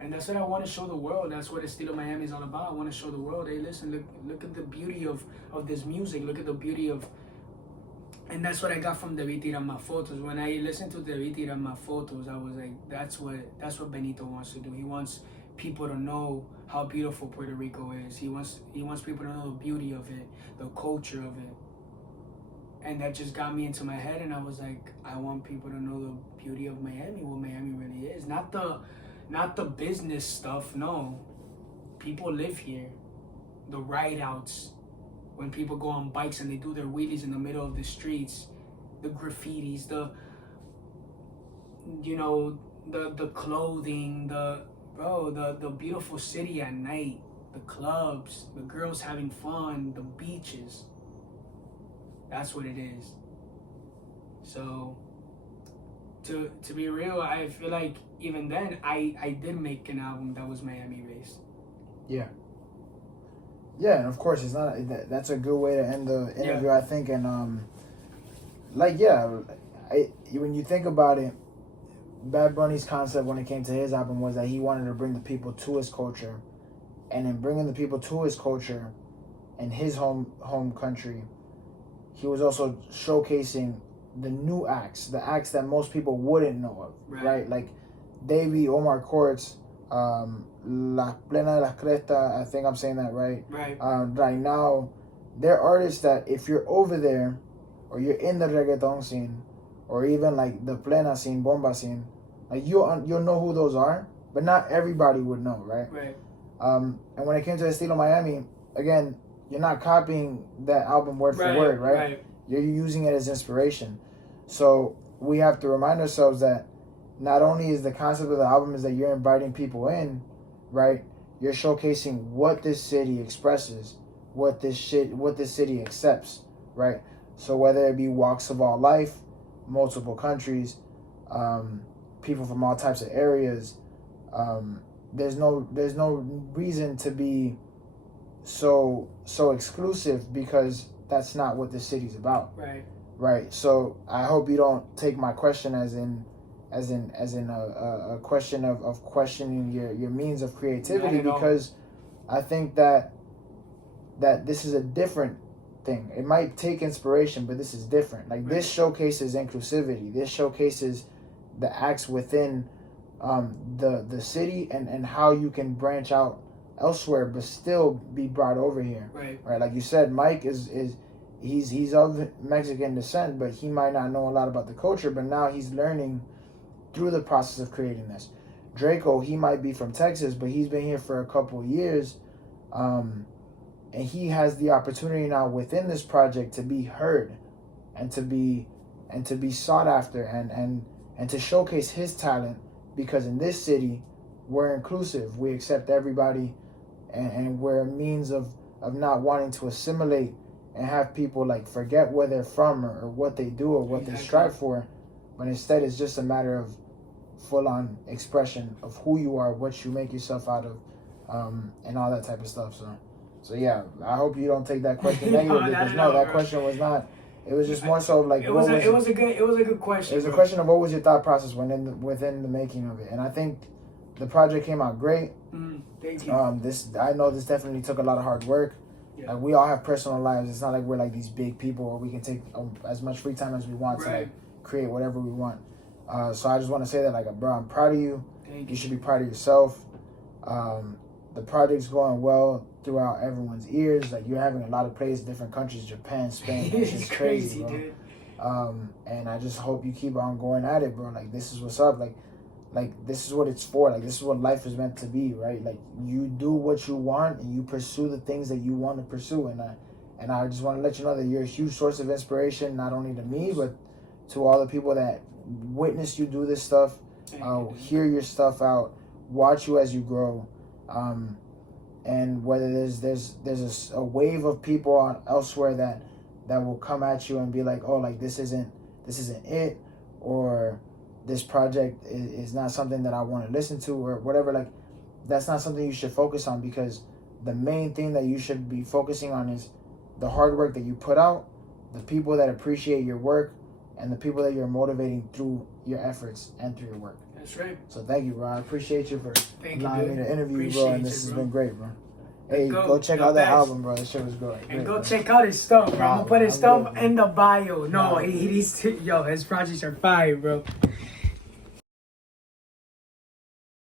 And that's what I want to show the world. That's what Estilo Miami is all about. I want to show the world, hey, listen, look at the beauty of this music. Look at the beauty of, and that's what I got from Debí Tirar Más Fotos. When I listened to Debí Tirar Más Fotos, I was like, that's what Benito wants to do. He wants people to know how beautiful Puerto Rico is. He wants people to know the beauty of it, the culture of it. And that just got me into my head, and I was like, I want people to know the beauty of Miami, what Miami really is. Not the business stuff, no. People live here. The ride outs, when people go on bikes and they do their wheelies in the middle of the streets, the graffitis, the clothing, the beautiful city at night, the clubs, the girls having fun, the beaches. That's what it is. So to be real, I feel like even then I did make an album that was Miami based. Yeah. Yeah, and of course it's not. That's a good way to end the interview, I think. And when you think about it, Bad Bunny's concept when it came to his album was that he wanted to bring the people to his culture, and in bringing the people to his culture and his home country, he was also showcasing the new acts, the acts that most people wouldn't know of, right? Like Davey, Omar Courts, La Plena de las Crestas, I think I'm saying that right. Right. Right now, they're artists that if you're over there, or you're in the reggaeton scene, or even like the Plena scene, Bomba scene, like you'll know who those are, but not everybody would know, right? Right. And when it came to Estilo Miami, again, you're not copying that album word for word, right? You're using it as inspiration. So we have to remind ourselves that not only is the concept of the album is that you're inviting people in, right? You're showcasing what this city expresses, what this city accepts, right? So whether it be walks of all life, multiple countries, people from all types of areas, there's no reason to be so exclusive, because that's not what this city's about. Right. So I hope you don't take my question as in a question of questioning your means of creativity, because I think that this is a different thing. It might take inspiration, but this is different. Like this showcases inclusivity. This showcases the acts within the city and how you can branch out elsewhere but still be brought over here. Right. Like you said, Mike he's of Mexican descent, but he might not know a lot about the culture, but now he's learning through the process of creating this. Draco, he might be from Texas, but he's been here for a couple of years, and he has the opportunity now within this project to be heard and to be sought after, and to showcase his talent, because in this city we're inclusive, we accept everybody, and we're a means of not wanting to assimilate and have people like forget where they're from or what they do or what they strive for, but instead it's just a matter of full-on expression of who you are, what you make yourself out of, and all that type of stuff. So yeah, I hope you don't take that question negative, because that question was not. It was just more so like it was a good question. It was a question of what was your thought process within the making of it, and I think the project came out great. Thank you. I know this definitely took a lot of hard work. Yeah. Like, we all have personal lives. It's not like we're like these big people where we can take as much free time as we want to like create whatever we want. So I just want to say that, like, bro, I'm proud of you. Thank you. You should be proud of yourself. The project's going well throughout everyone's ears. Like, you're having a lot of plays in different countries, Japan, Spain. It's crazy, bro. dude. And I just hope you keep on going at it, bro. Like, this is what's up. Like this is what it's for. Like, this is what life is meant to be, right? Like, you do what you want and you pursue the things that you want to pursue. And I just want to let you know that you're a huge source of inspiration, not only to me, but to all the people that witness you do this stuff, hear your stuff out, watch you as you grow. And whether there's a wave of people elsewhere that will come at you and be like, oh, like, this isn't it, or this project is not something that I want to listen to, or whatever. Like, that's not something you should focus on, because the main thing that you should be focusing on is the hard work that you put out, the people that appreciate your work, and the people that you're motivating through your efforts and through your work. That's right. So thank you, bro. I appreciate you for allowing me to interview you, bro. And this has been great, bro. Hey, go check out that album, bro. That shit was great. And go check out his stuff, bro. I'm gonna put his stuff in the bio. No, he's his projects are fire, bro.